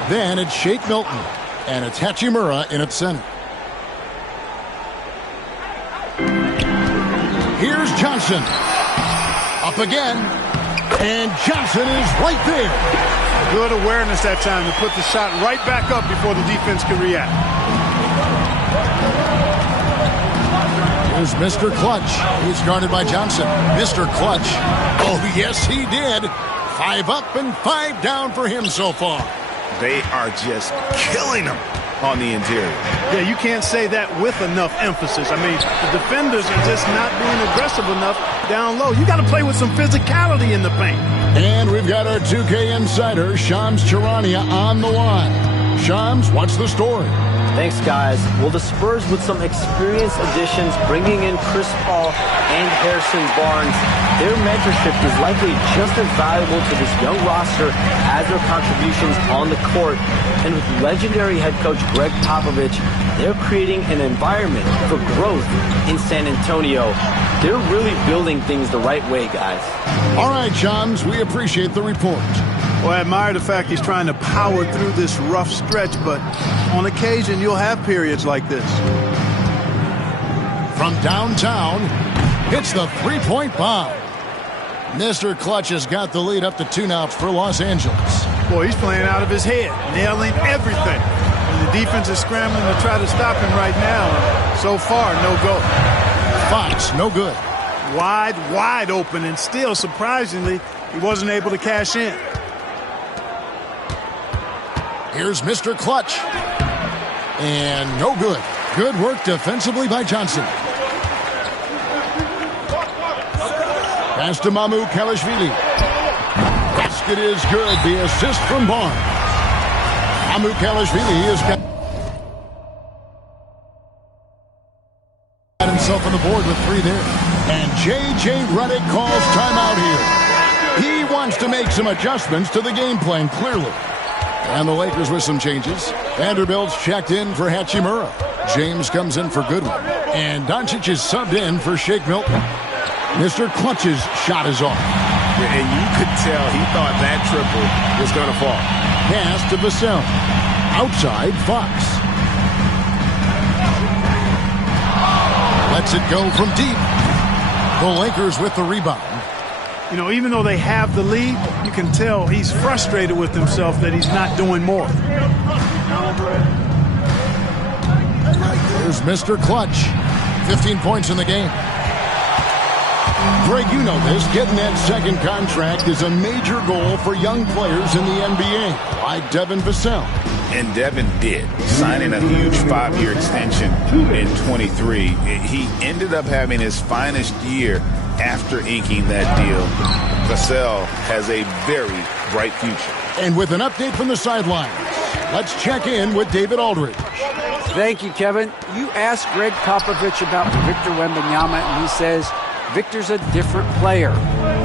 Then it's Shake Milton. And it's Hachimura in at center. Here's Johnson. Up again. And Johnson is right there. Good awareness that time to put the shot right back up before the defense could react. Here's Mr. Clutch. He's guarded by Johnson. Mr. Clutch. Oh, yes, he did. 5 up and 5 down for him so far. They are just killing them on the interior. Yeah, you can't say that with enough emphasis. I mean, the defenders are just not being aggressive enough down low. You got to play with some physicality in the paint. And we've got our 2K insider, Shams Charania, on the line. Shams, what's the story? Thanks, guys. Well, the Spurs with some experienced additions, bringing in Chris Paul and Harrison Barnes, their mentorship is likely just as valuable to this young roster as their contributions on the court. And with legendary head coach Greg Popovich, they're creating an environment for growth in San Antonio. They're really building things the right way, guys. All right, Shams, we appreciate the report. Well, I admire the fact he's trying to power through this rough stretch, but on occasion you'll have periods like this. From downtown, it's the three-point bomb. Mr. Clutch has got the lead up to 2 now for Los Angeles. Boy, he's playing out of his head, nailing everything. And the defense is scrambling to try to stop him right now. And so far, no go. Fox, no good. Wide open, and still, surprisingly, he wasn't able to cash in. Here's Mr. Clutch. And no good. Good work defensively by Johnson. Pass to Mamoukelashvili. Basket is good. The assist from Barnes. Mamoukelashvili is got himself on the board with 3 there. And J.J. Redick calls timeout here. He wants to make some adjustments to the game plan, clearly. And the Lakers with some changes. Vanderbilt's checked in for Hachimura. James comes in for Goodwin. And Doncic is subbed in for Shake Milton. Mr. Clutch's shot is off. And you could tell he thought that triple was going to fall. Pass to Vassell. Outside, Fox. Lets it go from deep. The Lakers with the rebound. You know, even though they have the lead, you can tell he's frustrated with himself that he's not doing more. Here's Mr. Clutch. 15 points in the game. Greg, you know this. Getting that second contract is a major goal for young players in the NBA, like Devin Vassell. And Devin did, signing a huge 5-year extension in 23. He ended up having his finest year after inking that deal. Vassell has a very bright future. And with an update from the sidelines, let's check in with David Aldridge. Thank you, Kevin. You asked Greg Popovich about Victor Wembanyama, and he says Victor's a different player.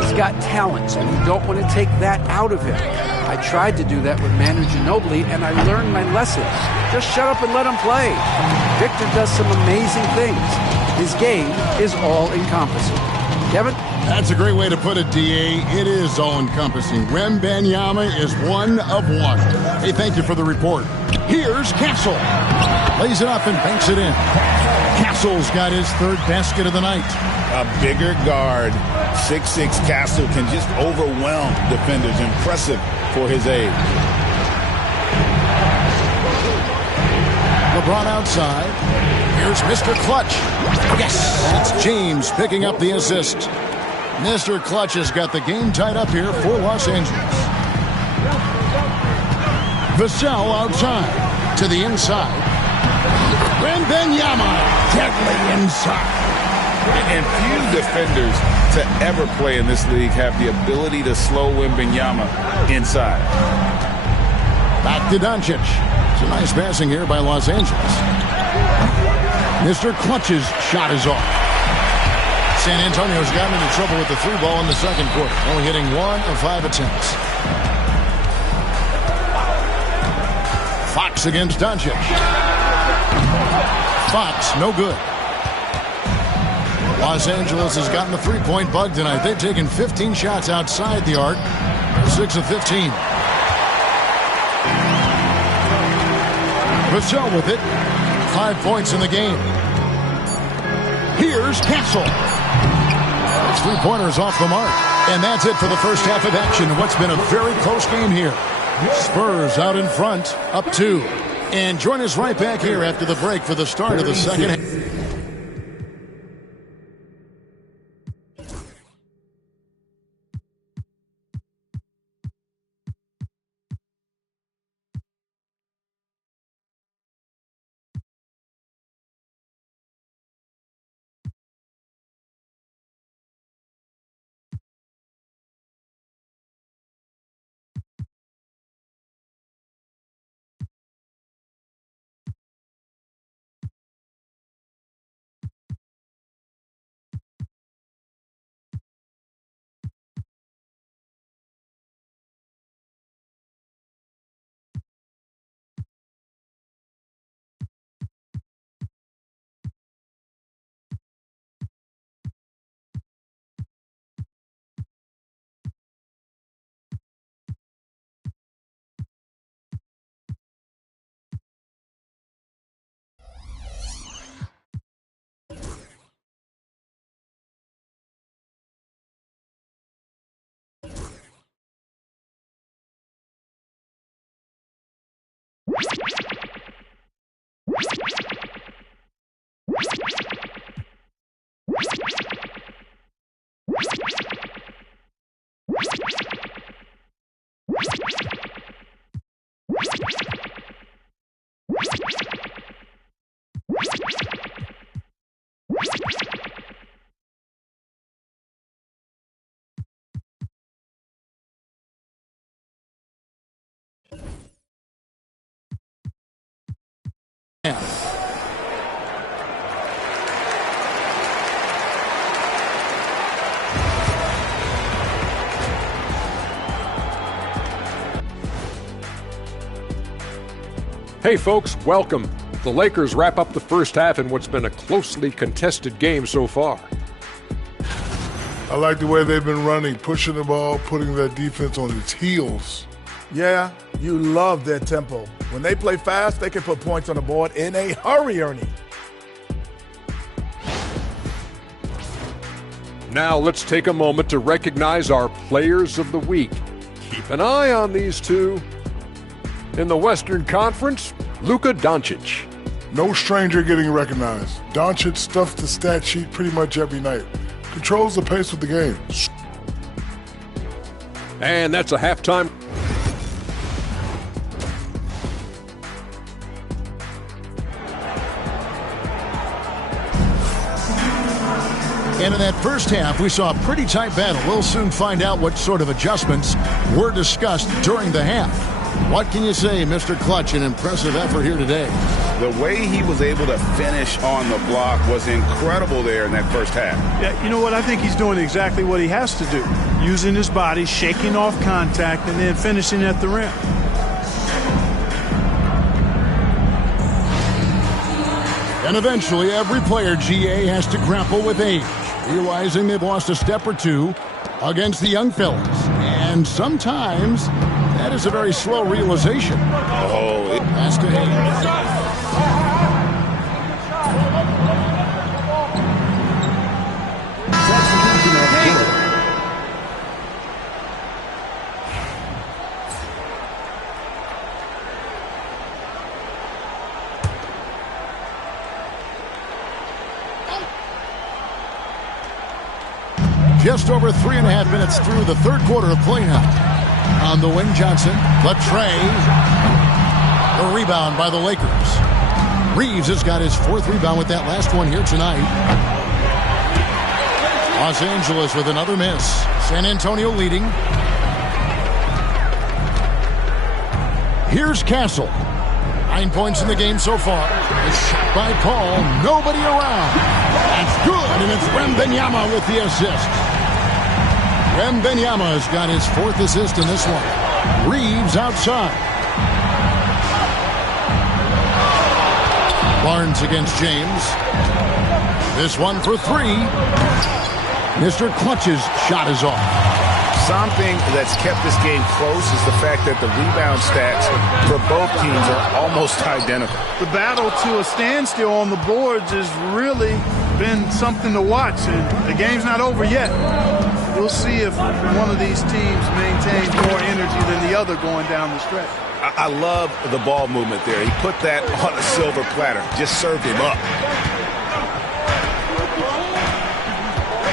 He's got talents, and you don't want to take that out of him. I tried to do that with Manu Ginobili, and I learned my lesson. Just shut up and let him play. Victor does some amazing things. His game is all-encompassing. Kevin? That's a great way to put it, D.A. It is all-encompassing. Wembanyama is one of one. Hey, thank you for the report. Here's Castle. Lays it up and banks it in. Castle's got his third basket of the night. A bigger guard, 6'6" Castle can just overwhelm defenders. Impressive for his age. LeBron outside. Here's Mr. Clutch. Yes! It's James picking up the assist. Mr. Clutch has got the game tied up here for Los Angeles. Vassell outside to the inside. Wembanyama deadly inside. And few defenders to ever play in this league have the ability to slow Wembanyama inside. Back to Doncic. It's a nice passing here by Los Angeles. Mr. Clutch's shot is off. San Antonio's gotten into trouble with the three ball in the second quarter, only hitting 1 of 5 attempts. Fox against Doncic. Fox, no good. Los Angeles has gotten the three-point bug tonight. They've taken 15 shots outside the arc. 6 of 15. Vassell with it. 5 points in the game. Here's Castle. His three-pointer's off the mark. And that's it for the first half of action. What's been a very close game here. Spurs out in front, up 2. And join us right back here after the break for the start of the second half. Hey folks, welcome. The Lakers wrap up the first half in what's been a closely contested game so far. I like the way they've been running, pushing the ball, putting their defense on its heels. Yeah, you love their tempo. When they play fast, they can put points on the board in a hurry, Ernie. Now let's take a moment to recognize our Players of the Week. Keep an eye on these two. In the Western Conference, Luka Doncic. No stranger getting recognized. Doncic stuffs the stat sheet pretty much every night. Controls the pace of the game. And that's a halftime. And in that first half, we saw a pretty tight battle. We'll soon find out what sort of adjustments were discussed during the half. What can you say, Mr. Clutch? An impressive effort here today. The way he was able to finish on the block was incredible there in that first half. Yeah, you know what? I think he's doing exactly what he has to do. Using his body, shaking off contact, and then finishing at the rim. And eventually, every player, GA, has to grapple with age, realizing they've lost a step or two against the young fellas. And sometimes that is a very slow realization. Pass to Hayes. Just over 3.5 minutes through the third quarter of play now. On the wing, Johnson. Latrey. A rebound by the Lakers. Reeves has got his 4th rebound with that last one here tonight. Los Angeles with another miss. San Antonio leading. Here's Castle. 9 points in the game so far. A shot by Paul. Nobody around. That's good, and it's Wembanyama with the assist. Wembanyama has got his 4th assist in this one. Reeves outside. Barnes against James. This one for 3. Mr. Clutch's shot is off. Something that's kept this game close is the fact that the rebound stats for both teams are almost identical. The battle to a standstill on the boards has really been something to watch, and the game's not over yet. We'll see if one of these teams maintains more energy than the other going down the stretch. I love the ball movement there. He put that on a silver platter, just served him up.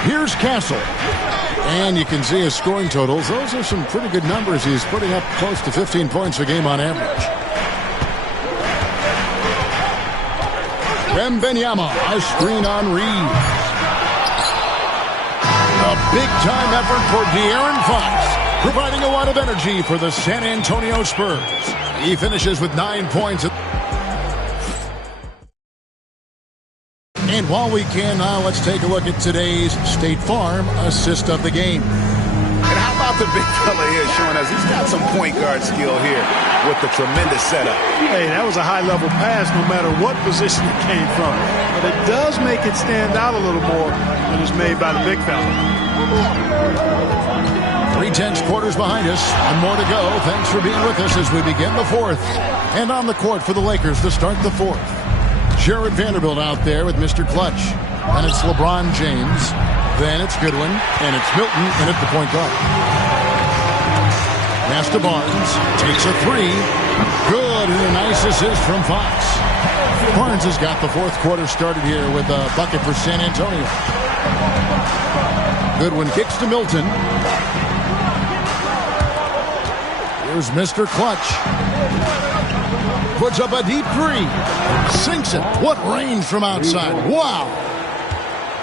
Here's Castle. And you can see his scoring totals. Those are some pretty good numbers. He's putting up close to 15 points a game on average. Wembanyama, a screen on Reeves. A big-time effort for De'Aaron Fox, providing a lot of energy for the San Antonio Spurs. He finishes with 9 points. And while we can now, let's take a look at today's State Farm assist of the game. And how about the big fella here showing us he's got some point guard skill here with the tremendous setup. Hey, that was a high-level pass no matter what position it came from. But it does make it stand out a little more when it's made by the big fella. 3/10 quarters behind us. One more to go. Thanks for being with us as we begin the 4th. And on the court for the Lakers to start the 4th. Jared Vanderbilt out there with Mr. Clutch. And it's LeBron James. Then it's Goodwin. And it's Milton in at the point guard. Pass to Barnes. Takes a 3. Good, and a nice assist from Fox. Barnes has got the 4th quarter started here with a bucket for San Antonio. Goodwin kicks to Milton. Here's Mr. Clutch. Puts up a deep 3. Sinks it. What range from outside. Wow.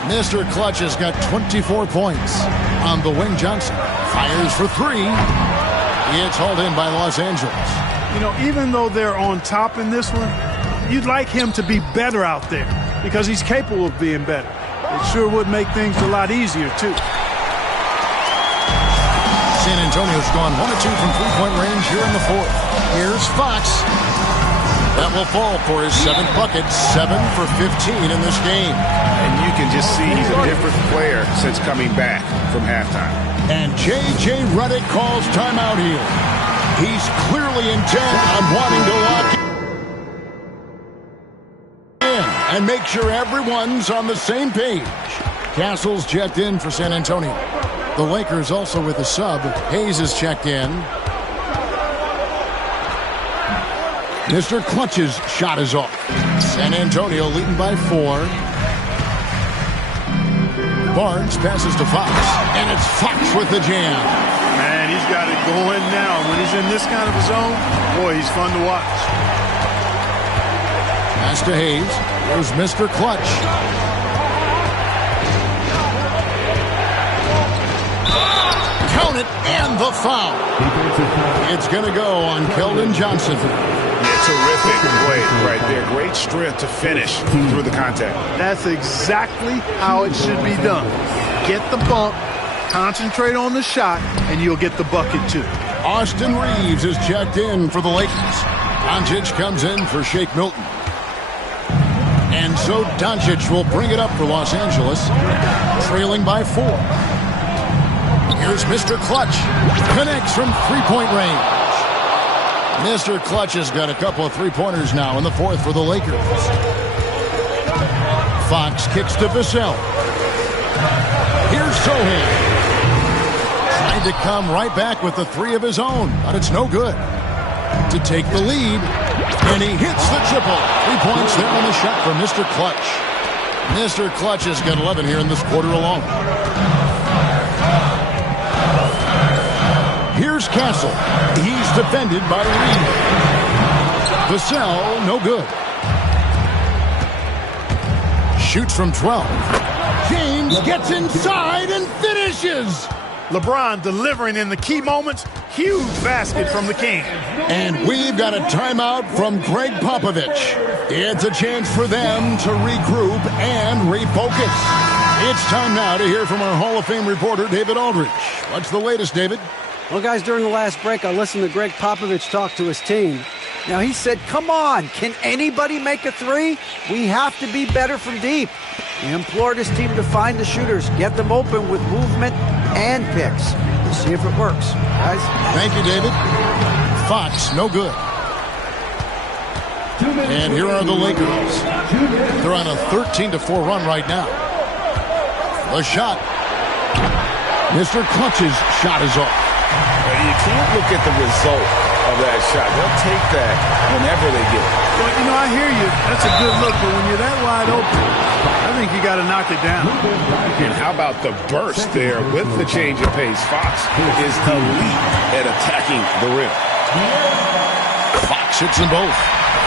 Mr. Clutch has got 24 points. On the wing, Johnson fires for 3. It's hauled in by Los Angeles. You know, even though they're on top in this one, you'd like him to be better out there because he's capable of being better. It sure would make things a lot easier, too. San Antonio's gone 1 of 2 from 3-point range here in the 4th. Here's Fox. That will fall for his 7th bucket, 7 for 15 in this game. And you can just see he's a different player since coming back from halftime. And J.J. Redick calls timeout here. He's clearly intent on wanting to lock in and make sure everyone's on the same page. Castle's checked in for San Antonio. The Lakers also with a sub. Hayes is checked in. Mr. Clutch's shot is off. San Antonio leading by 4. Barnes passes to Fox. And it's Fox with the jam. Man, he's got it going now. When he's in this kind of a zone, boy, he's fun to watch. Pass to Hayes. There's Mr. Clutch. Count it, and the foul. It's going to go on Keldon Johnson. Terrific play right there. Great strength to finish through the contact. That's exactly how it should be done. Get the bump, concentrate on the shot, and you'll get the bucket too. Austin Reeves is checked in for the Lakers. Doncic comes in for Shake Milton. And so Doncic will bring it up for Los Angeles, trailing by 4. Here's Mr. Clutch. Connects from 3-point range. Mr. Clutch has got a couple of 3-pointers now in the 4th for the Lakers. Fox kicks to Vassell. Here's Sohan. Trying to come right back with the 3 of his own, but it's no good. To take the lead, and he hits the triple. 3 points there on the shot from Mr. Clutch. Mr. Clutch has got 11 here in this quarter alone. Here's Castle. He's defended by Reed. Vassell, no good. Shoots from 12. James gets inside and finishes. LeBron delivering in the key moments. Huge basket from the King. And we've got a timeout from Greg Popovich. It's a chance for them to regroup and refocus. It's time now to hear from our Hall of Fame reporter, David Aldridge. What's the latest, David? Well, guys, during the last break, I listened to Greg Popovich talk to his team. Now, he said, come on, can anybody make a three? We have to be better from deep. He implored his team to find the shooters, get them open with movement and picks. We'll see if it works, guys. Thank you, David. Fox, no good. And here are the Lakers. They're on a 13-4 run right now. The shot. Mr. Clutch's shot is off. You can't look at the result of that shot. They'll take that whenever they get it. Well, you know, I hear you. That's a good look, but when you're that wide open, I think you got to knock it down. And how about the burst there with the change of pace? Fox is elite at attacking the rim. Fox hits them both.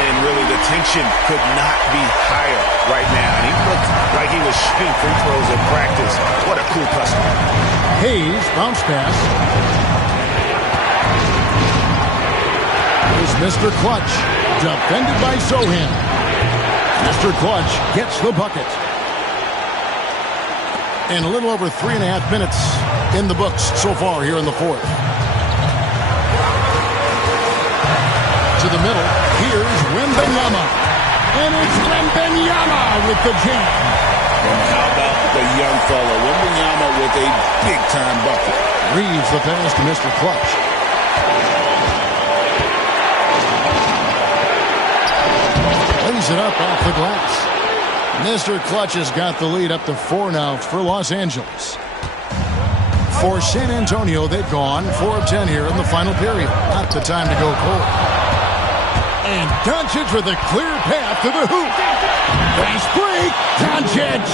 And really, the tension could not be higher right now. And he looked like he was shooting free throws at practice. What a cool customer. Hayes, bounce pass. Here's Mr. Clutch, defended by Sohan. Mr. Clutch gets the bucket. And a little over 3.5 minutes in the books so far here in the fourth. To the middle, here's Wembanyama. And it's Wembanyama with the jam. And how about the young fella, Wembanyama with a big-time bucket. Reads the pass to Mr. Clutch. Lays it up off the glass. Mr. Clutch has got the lead up to 4 now for Los Angeles. For San Antonio, they've gone 4 of 10 here in the final period. Not the time to go cold. And Doncic with a clear path to the hoop. Fast break, Doncic.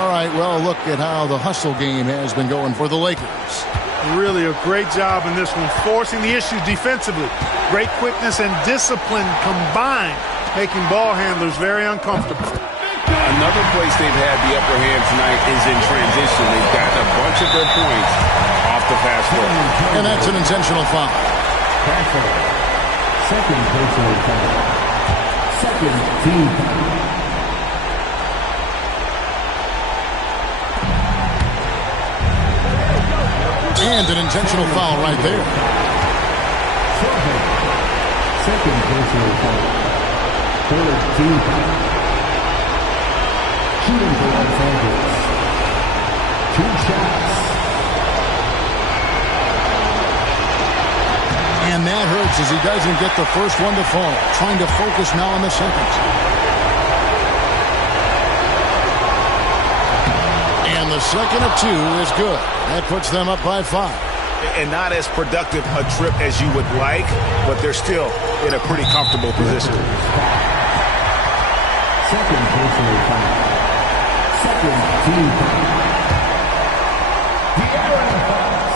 All right, well, look at how the hustle game has been going for the Lakers. Really a great job in this one, forcing the issue defensively. Great quickness and discipline combined, making ball handlers very uncomfortable. Another place they've had the upper hand tonight is in transition. They've gotten a bunch of their points off the fast break. And that's an intentional foul. Second personal foul. Second team foul. And an intentional foul right there. Second personal foul. Third team foul. Shooting for Los Angeles. 2 shots. And that hurts as he doesn't get the first one to fall. Trying to focus now on the second. And the second of 2 is good. That puts them up by 5. And not as productive a trip as you would like, but they're still in a pretty comfortable position. Second personal foul. Second team foul. De'Aaron Fox.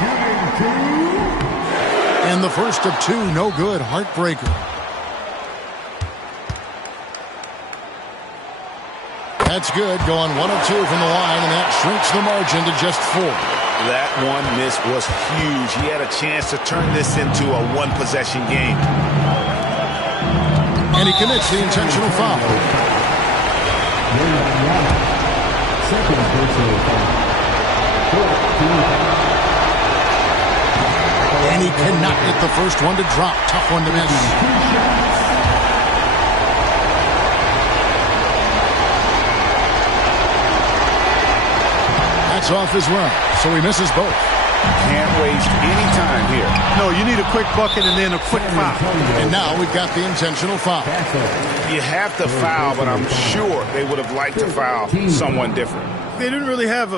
Shooting 2. And the first of 2, no good. Heartbreaker. That's good. Going 1 of 2 from the line, and that shrinks the margin to just 4. That one miss was huge. He had a chance to turn this into a one-possession game. And he commits the intentional foul. Second personal foul. And he cannot get the first one to drop. Tough one to miss. That's off his run, so he misses both. Can't waste any time here. No, you need a quick bucket and then a quick foul. And now we've got the intentional foul. You have to foul, but I'm sure they would have liked to foul someone different. They didn't really have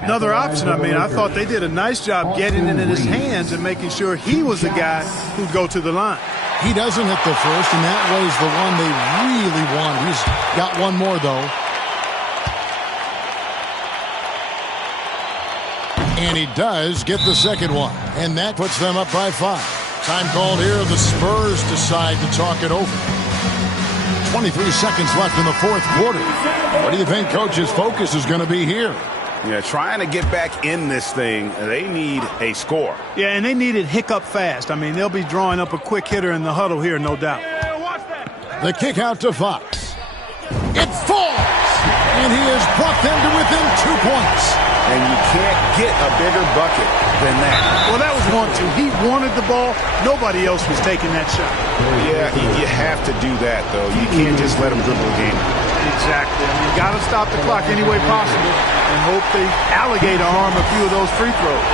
another option. I mean, I thought they did a nice job getting it in his hands and making sure he was the guy who'd go to the line. He doesn't hit the first, and that was the one they really wanted. He's got one more, though. And he does get the second one. And that puts them up by 5. Time called here. The Spurs decide to talk it over. 23 seconds left in the fourth quarter. What do you think Coach's focus is going to be here? Yeah, trying to get back in this thing, they need a score. Yeah, and they need it hiccup fast. I mean, they'll be drawing up a quick hitter in the huddle here, no doubt. The kick out to Fox. It falls! And he has brought them to within 2 points. And you can't get a bigger bucket than that. Well, that was 1-2. He wanted the ball. Nobody else was taking that shot. Yeah, you have to do that, though. You can't just let him dribble the game. Exactly. I mean, you got to stop the clock any way possible and hope they alligator arm a few of those free throws.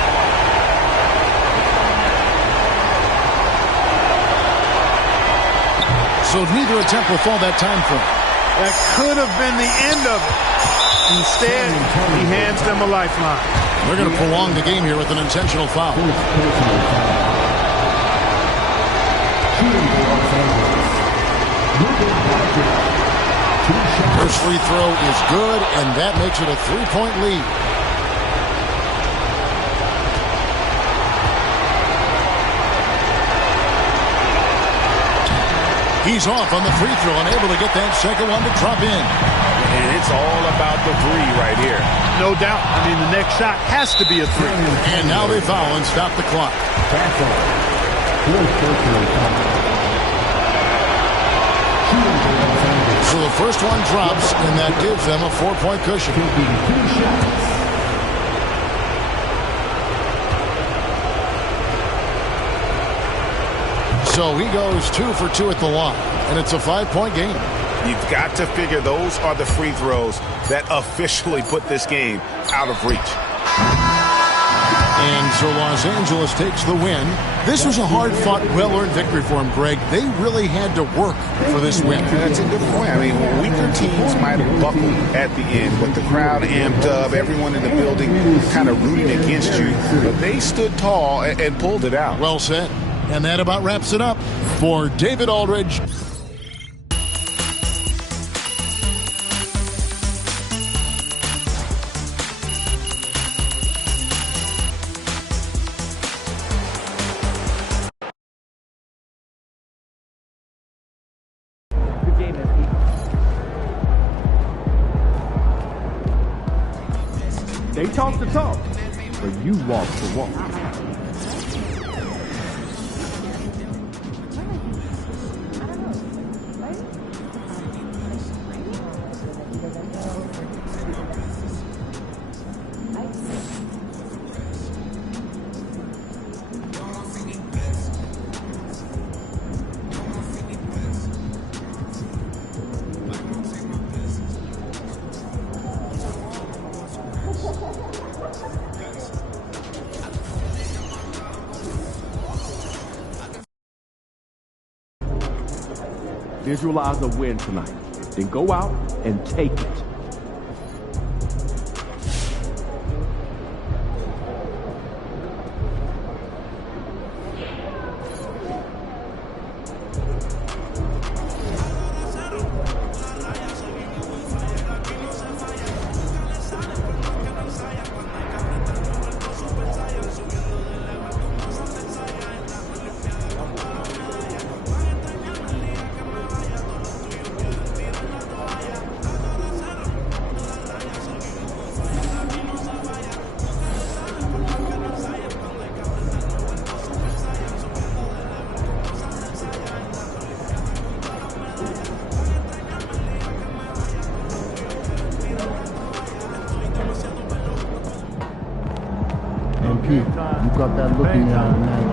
So neither attempt will fall that time frame. That could have been the end of it. Instead, he hands them a lifeline. We're going to prolong the game here with an intentional foul. First free throw is good, and that makes it a 3-point lead. He's off on the free throw, unable to get that second one to drop in. And it's all about the three right here. No doubt. I mean, the next shot has to be a three. And now they foul and stop the clock. So the first one drops, and that gives them a 4-point cushion. So he goes 2 for 2 at the line, and it's a 5-point game. You've got to figure those are the free throws that officially put this game out of reach. And so Los Angeles takes the win. This was a hard-fought, well-earned victory for them, Greg. They really had to work for this win. That's a good point. I mean, weaker teams might have buckled at the end, but the crowd amped up, everyone in the building kind of rooting against you. But they stood tall and pulled it out. Well said. And that about wraps it up for David Aldridge. They talk the talk, but you walk the walk. Visualize a win tonight. Then go out and take it. You got that look in your eye tonight.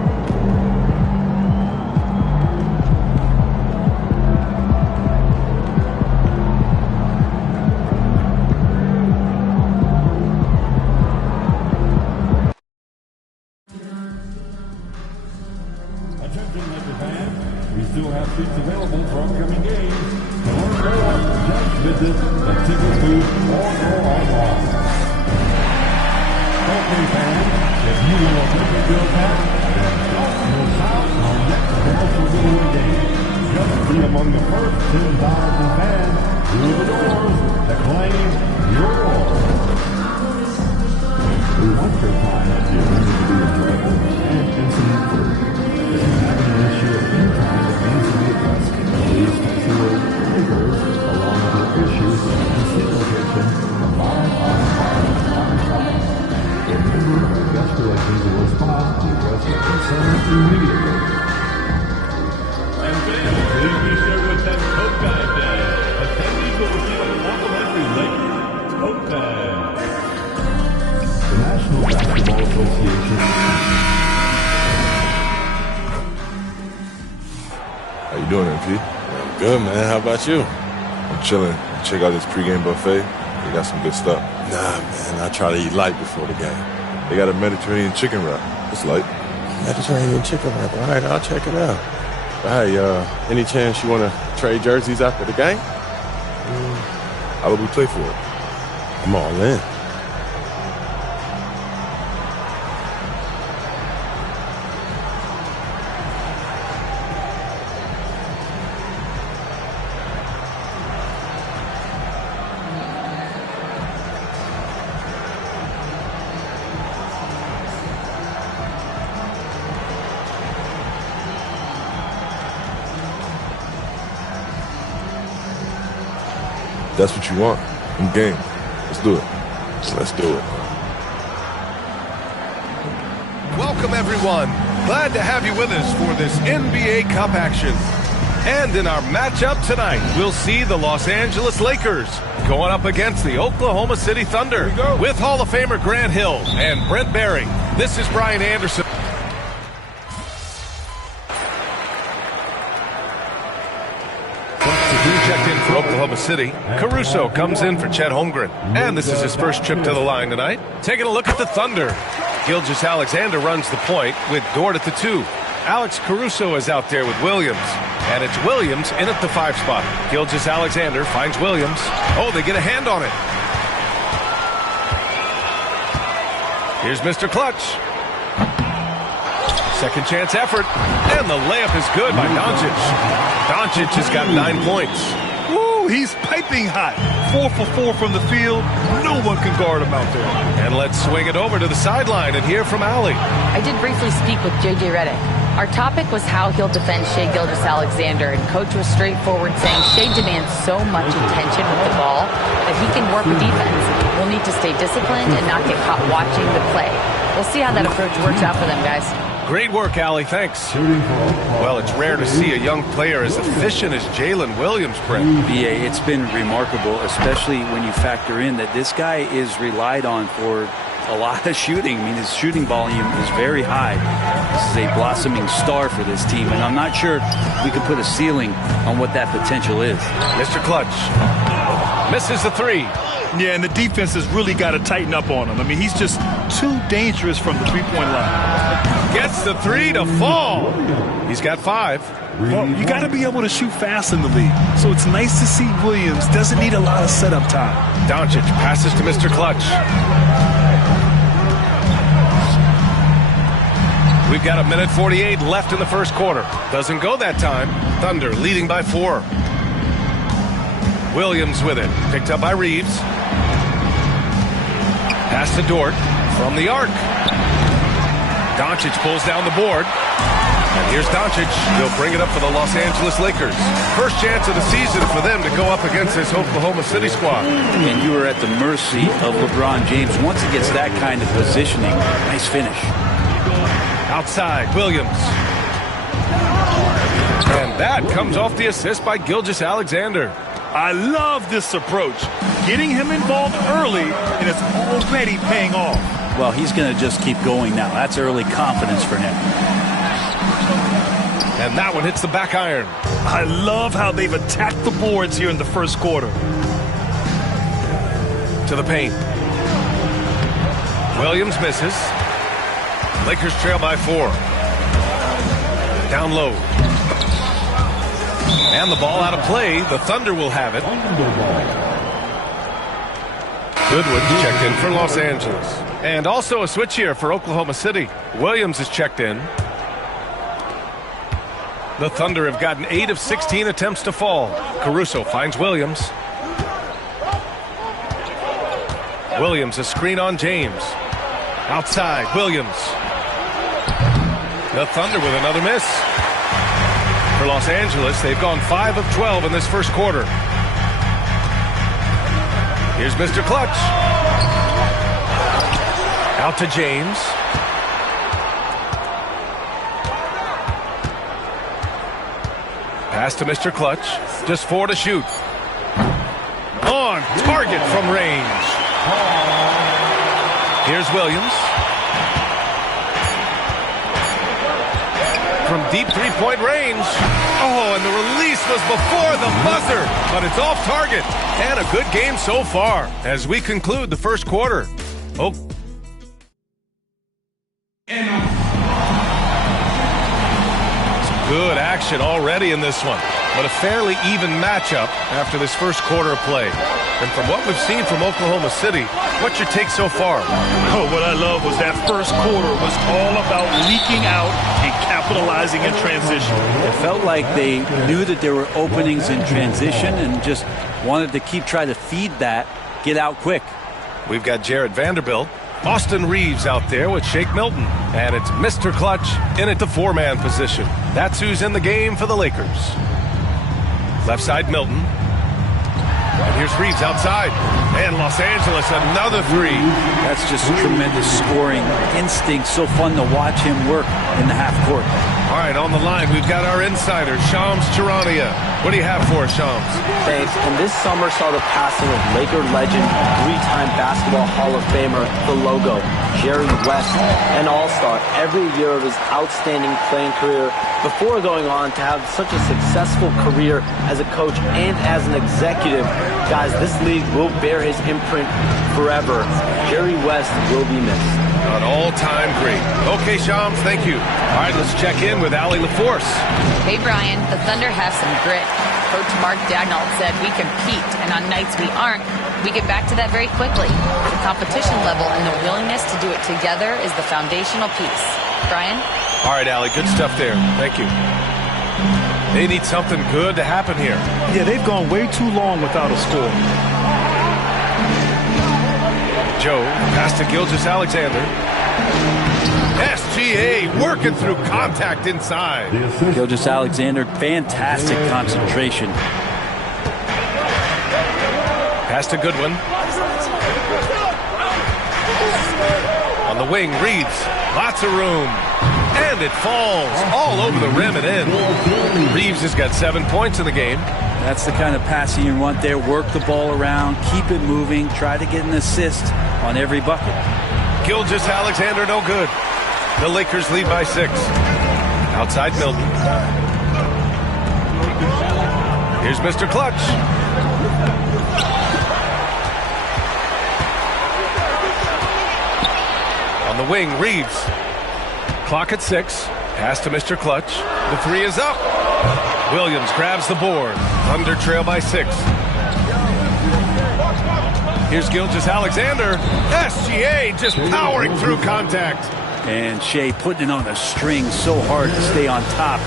Attention, Laker fans. We still have seats available for upcoming games. To learn more, just visit the Ticket booth or go online. Okay, fans. If you will take your pass, then don't miss out on next National League game. Just be among the first 10,000 fans through the doors to claim yours. We want your time doing, MP? I'm good, man. How about you? I'm chilling. Check out this pregame buffet. They got some good stuff. Nah, man. I try to eat light before the game. They got a Mediterranean chicken wrap. It's light. Mediterranean chicken wrap. All right, I'll check it out. Hey, any chance you want to trade jerseys after the game? How would we play for it? I'm all in. That's what you want. I'm game. Let's do it. Let's do it. Welcome, everyone. Glad to have you with us for this NBA Cup action. And in our matchup tonight, we'll see the Los Angeles Lakers going up against the Oklahoma City Thunder with Hall of Famer Grant Hill and Brent Barry. This is Brian Anderson. Checked in for Oklahoma City. Caruso comes in for Chet Holmgren. And this is his first trip to the line tonight. Taking a look at the Thunder. Gilgeous-Alexander runs the point with Dort at the 2. Alex Caruso is out there with Williams. And it's Williams in at the 5 spot. Gilgeous-Alexander finds Williams. Oh, they get a hand on it. Here's Mr. Clutch. Second chance effort. And the layup is good by Doncic. Doncic has got 9 points. Woo, he's piping hot. 4 for 4 from the field. No one can guard him out there. And let's swing it over to the sideline and hear from Allie. I did briefly speak with J.J. Redick. Our topic was how he'll defend Shai Gilgeous-Alexander, and Coach was straightforward, saying Shai demands so much attention with the ball that he can work with defense. We'll need to stay disciplined and not get caught watching the play. We'll see how that approach works out for them, guys. Great work, Allie. Thanks. Well, it's rare to see a young player as efficient as Jalen Williams, Brent. BA, it's been remarkable, especially when you factor in that this guy is relied on for a lot of shooting. I mean, his shooting volume is very high. This is a blossoming star for this team, and I'm not sure we can put a ceiling on what that potential is. Mr. Clutch misses the 3. Yeah, and the defense has really got to tighten up on him. I mean, he's just too dangerous from the three-point line. Gets the 3 to fall. He's got 5. Well, you got to be able to shoot fast in the league. So it's nice to see Williams doesn't need a lot of setup time. Doncic passes to Mr. Clutch. We've got 1:48 left in the first quarter. Doesn't go that time. Thunder leading by 4. Williams with it. Picked up by Reeves. Pass to Dort from the arc. Doncic pulls down the board. And here's Doncic. He'll bring it up for the Los Angeles Lakers. First chance of the season for them to go up against this Oklahoma City squad. And you are at the mercy of LeBron James. Once he gets that kind of positioning, nice finish. Outside, Williams. And that comes off the assist by Gilgeous-Alexander. I love this approach. Getting him involved early, and it's already paying off. Well, he's going to just keep going now. That's early confidence for him. And that one hits the back iron. I love how they've attacked the boards here in the first quarter. To the paint. Williams misses. Lakers trail by 4. Down low. And the ball out of play. The Thunder will have it. Goodwin checked in for Los Angeles. And also a switch here for Oklahoma City. Williams is checked in. The Thunder have gotten 8 of 16 attempts to fall. Caruso finds Williams. Williams a screen on James. Outside, Williams. The Thunder with another miss. For Los Angeles, they've gone 5 of 12 in this first quarter. Here's Mr. Clutch. Out to James. Pass to Mr. Clutch. Just 4 to shoot. On target from range. Here's Williams. From deep three-point range. Oh, and the release was before the buzzer, but it's off target. And a good game so far as we conclude the first quarter. Oh. Some good action already in this one, but a fairly even matchup after this first quarter of play. And from what we've seen from Oklahoma City, what's your take so far? Oh, what I love was that first quarter was all about leaking out and capitalizing in transition. It felt like they knew that there were openings in transition and just wanted to keep trying to feed that, get out quick. We've got Jarred Vanderbilt, Austin Reaves out there with Shake Milton, and it's Mr. Clutch in at the four-man position. That's who's in the game for the Lakers. Left side, Milton. And here's Reaves outside. And Los Angeles, another three. That's just tremendous scoring instinct. So fun to watch him work in the half court. All right, on the line, we've got our insider, Shams Charania. What do you have for us, Shams? Thanks. And this summer saw the passing of Laker legend, three-time Basketball Hall of Famer, the logo, Jerry West, an all-star every year of his outstanding playing career before going on to have such a successful career as a coach and as an executive. Guys, this league will bear his imprint forever. Jerry West will be missed. An all-time great. Okay, Shams, thank you. All right, let's check in with Allie LaForce. Hey, Brian, the Thunder have some grit. Coach Mark Daigneault said we compete, and on nights we aren't, we get back to that very quickly. The competition level and the willingness to do it together is the foundational piece. Brian? All right, Allie, good stuff there. Thank you. They need something good to happen here. Yeah, they've gone way too long without a score. Joe, pass to Gilgeous-Alexander. SGA working through contact inside. Gilgeous-Alexander, fantastic concentration. Pass to Goodwin. On the wing, Reaves. Lots of room. And it falls all over the rim and in. Reaves has got 7 points in the game. That's the kind of passing you want there. Work the ball around, keep it moving, try to get an assist on every bucket. Gilgeous-Alexander, no good. The Lakers lead by 6. Outside Milton. Here's Mr. Clutch. On the wing, Reaves. Clock at 6. Pass to Mr. Clutch. The three is up. Williams grabs the board. Thunder trail by 6. Here's Gilgeous-Alexander. SGA just powering through contact. And Shea putting it on a string so hard to stay on top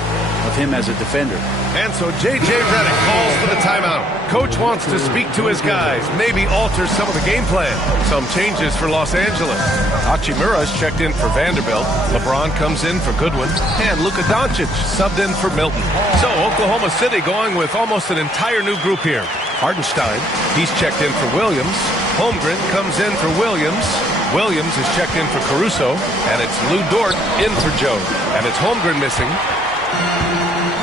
of him as a defender. And so J.J. Redick calls for the timeout. Coach wants to speak to his guys, maybe alter some of the game plan. Some changes for Los Angeles. Hachimura's checked in for Vanderbilt. LeBron comes in for Goodwin. And Luka Doncic subbed in for Milton. So Oklahoma City going with almost an entire new group here. Hartenstein, he's checked in for Williams. Holmgren comes in for Williams. Williams is checked in for Caruso. And it's Lou Dort in for Joe. And it's Holmgren missing.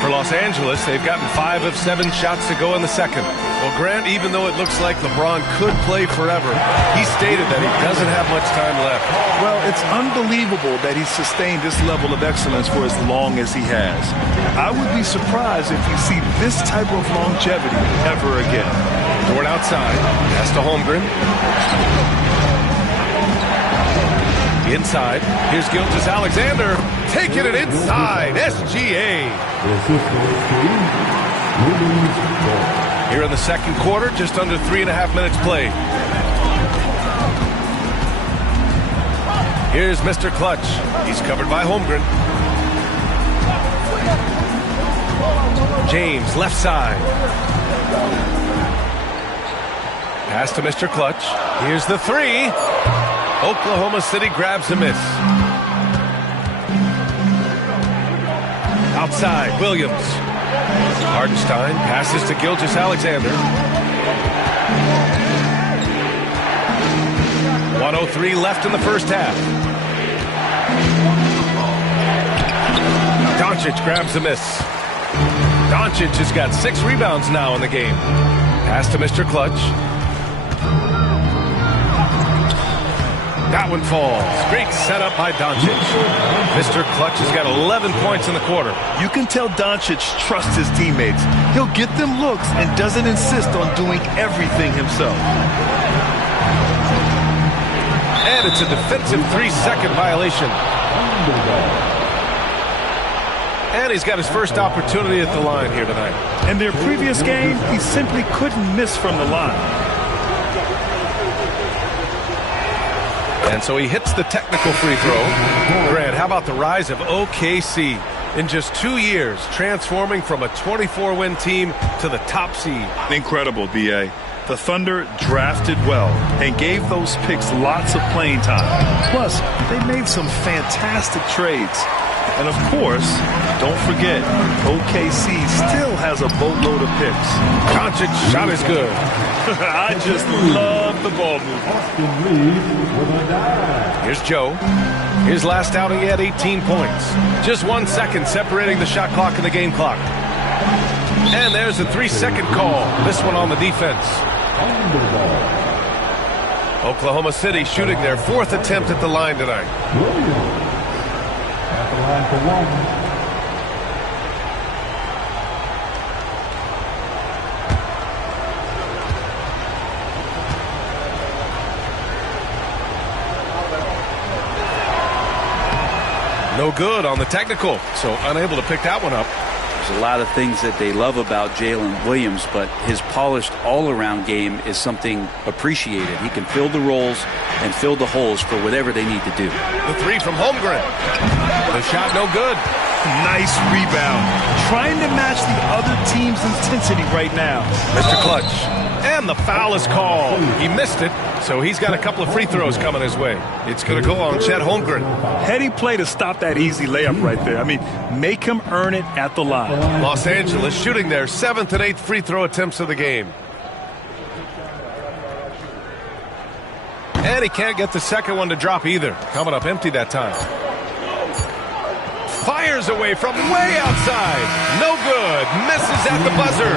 For Los Angeles, they've gotten 5 of 7 shots to go in the second. Well, Grant, even though it looks like LeBron could play forever, he stated that he doesn't have much time left. Well, it's unbelievable that he's sustained this level of excellence for as long as he has. I would be surprised if we see this type of longevity ever again. Dort outside. Pass to Holmgren. Inside. Here's Gilgeous-Alexander. Taking it inside. SGA. Here in the second quarter, just under 3.5 minutes played. Here's Mr. Clutch. He's covered by Holmgren. James, left side. Pass to Mr. Clutch. Here's the three. Oklahoma City grabs a miss. Outside, Williams. Hartenstein passes to Gilgeous-Alexander. 1:03 left in the first half. Doncic grabs the miss. Doncic has got 6 rebounds now in the game. Pass to Mr. Clutch. That one falls. Great setup by Doncic. Mr. Clutch has got 11 points in the quarter. You can tell Doncic trusts his teammates. He'll get them looks and doesn't insist on doing everything himself. And it's a defensive 3-second violation. And he's got his first opportunity at the line here tonight. In their previous game, he simply couldn't miss from the line. And so he hits the technical free throw. Grant, how about the rise of OKC? In just 2 years, transforming from a 24-win team to the top seed. Incredible, B.A. The Thunder drafted well and gave those picks lots of playing time. Plus, they made some fantastic trades. And of course, don't forget, OKC still has a boatload of picks. Doncic shot is good. I just love the ball movement. Here's Joe. His last outing, he had 18 points. Just 1 second separating the shot clock and the game clock. And there's a 3-second call. This one on the defense. Oklahoma City shooting their 4th attempt at the line tonight. At the line for one. No good on the technical, so unable to pick that one up. There's a lot of things that they love about Jalen Williams, but his polished all-around game is something appreciated. He can fill the roles and fill the holes for whatever they need to do. The three from Holmgren. The shot no good. Nice rebound. Trying to match the other team's intensity right now. Mr. Clutch. And the foul is called. He missed it, so he's got a couple of free throws coming his way. It's going to go on Chet Holmgren. Heady play to stop that easy layup right there. I mean, make him earn it at the line. Los Angeles shooting their 7th and 8th free throw attempts of the game. And he can't get the second one to drop either. Coming up empty that time. Fires away from way outside. No good. Misses at the buzzer.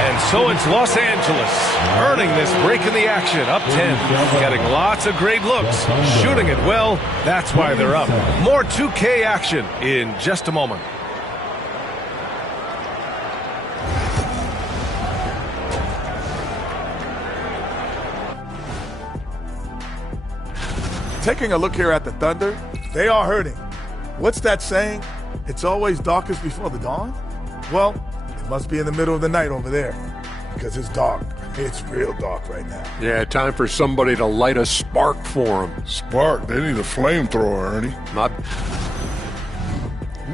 And so it's Los Angeles earning this break in the action. Up 10. Getting lots of great looks. Shooting it well. That's why they're up. More 2K action in just a moment. Taking a look here at the Thunder, they are hurting. What's that saying? It's always darkest before the dawn? Well, it must be in the middle of the night over there because it's dark. It's real dark right now. Yeah, time for somebody to light a spark for them. Spark? They need a flamethrower, Ernie. Not.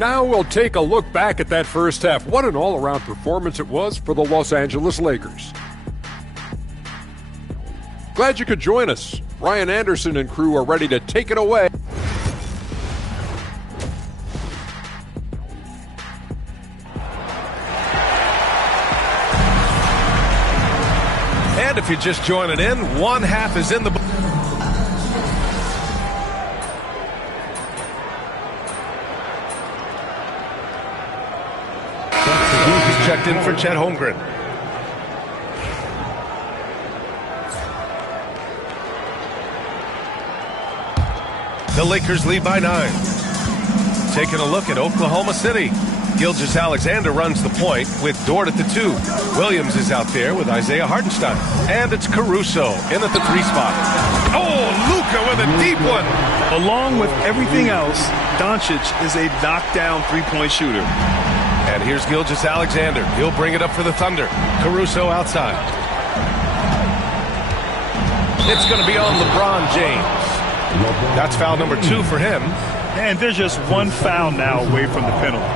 Now we'll take a look back at that first half. What an all-around performance it was for the Los Angeles Lakers. Glad you could join us. Ryan Anderson and crew are ready to take it away. And if you're just joining in, one half is in the book. He's checked in for Chet Holmgren. The Lakers lead by 9. Taking a look at Oklahoma City. Gilgeous-Alexander runs the point with Dort at the 2. Williams is out there with Isaiah Hartenstein. And it's Caruso in at the 3 spot. Oh, Luka with a deep one. Along with everything else, Doncic is a knockdown three-point shooter. And here's Gilgeous-Alexander. He'll bring it up for the Thunder. Caruso outside. It's going to be on LeBron James. That's foul number 2 for him. And there's just one foul now away from the penalty.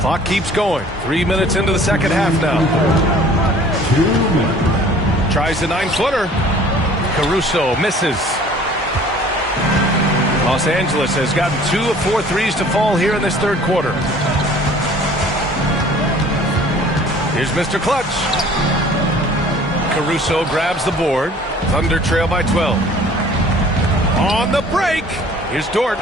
Clock keeps going. 3 minutes into the second half now. 2 minutes. Tries the 9-footer. Caruso misses. Los Angeles has gotten 2 of 4 threes to fall here in this third quarter. Here's Mr. Clutch. Caruso grabs the board. Thunder trail by 12. On the break. Here's Dort.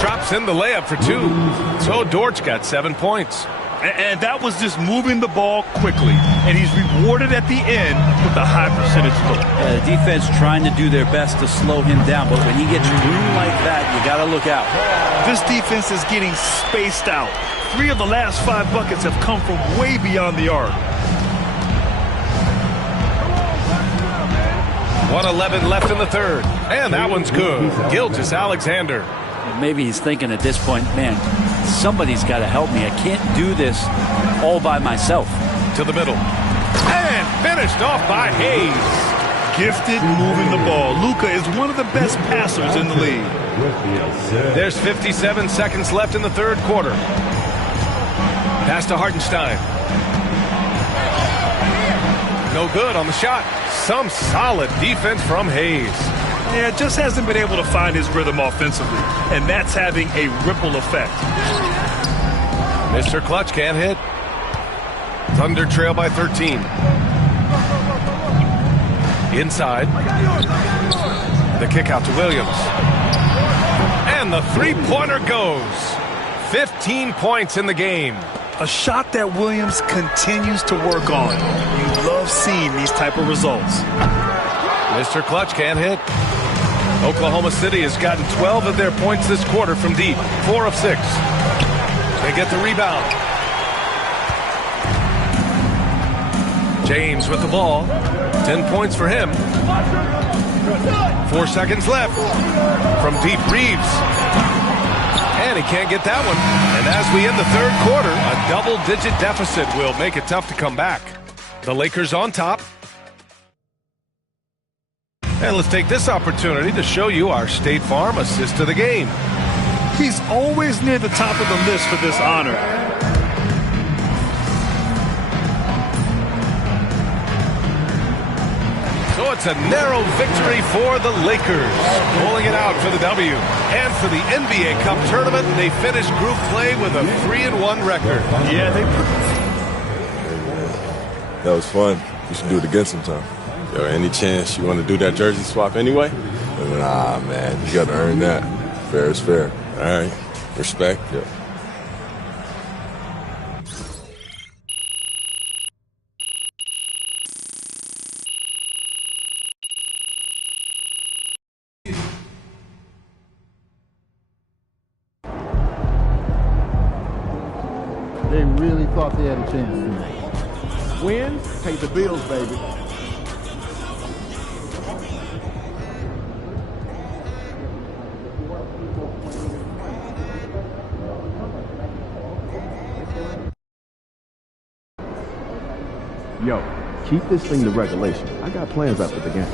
Drops in the layup for 2. So Dort's got 7 points. And that was just moving the ball quickly. And he's rewarded at the end with a high percentage look. Yeah, the defense trying to do their best to slow him down, but when he gets room like that, you got to look out. This defense is getting spaced out. 3 of the last 5 buckets have come from way beyond the arc. 1:11 left in the third. And that one's good. Gilgeous-Alexander. Maybe he's thinking at this point, man, somebody's got to help me. I can't do this all by myself. To the middle. And finished off by Hayes. Gifted moving the ball. Luka is one of the best passers in the league. There's 57 seconds left in the third quarter. Pass to Hartenstein. No good on the shot. Some solid defense from Hayes. Yeah, just hasn't been able to find his rhythm offensively, and that's having a ripple effect. Mr. Clutch can't hit. Thunder trail by 13. Inside. The kick out to Williams. And the three-pointer goes. 15 points in the game. A shot that Williams continues to work on. You love seeing these type of results. Mr. Clutch can't hit. Oklahoma City has gotten 12 of their points this quarter from deep. 4 of 6. They get the rebound. James with the ball. 10 points for him. 4 seconds left. From deep, Reeves. And he can't get that one. And as we end the third quarter, a double-digit deficit will make it tough to come back. The Lakers on top. And let's take this opportunity to show you our State Farm assist of the game. He's always near the top of the list for this honor. So it's a narrow victory for the Lakers, pulling it out for the W. And for the NBA Cup tournament, they finished group play with a 3-1 record. Yeah, that was fun. You should do it again sometime. Yo, any chance you want to do that jersey swap anyway? Nah, man, you got to earn that. Fair is fair. All right, respect. Yeah. They really thought they had a chance tonight. Wins pay the bills, baby. Yo, keep this thing to regulation. I got plans after the game.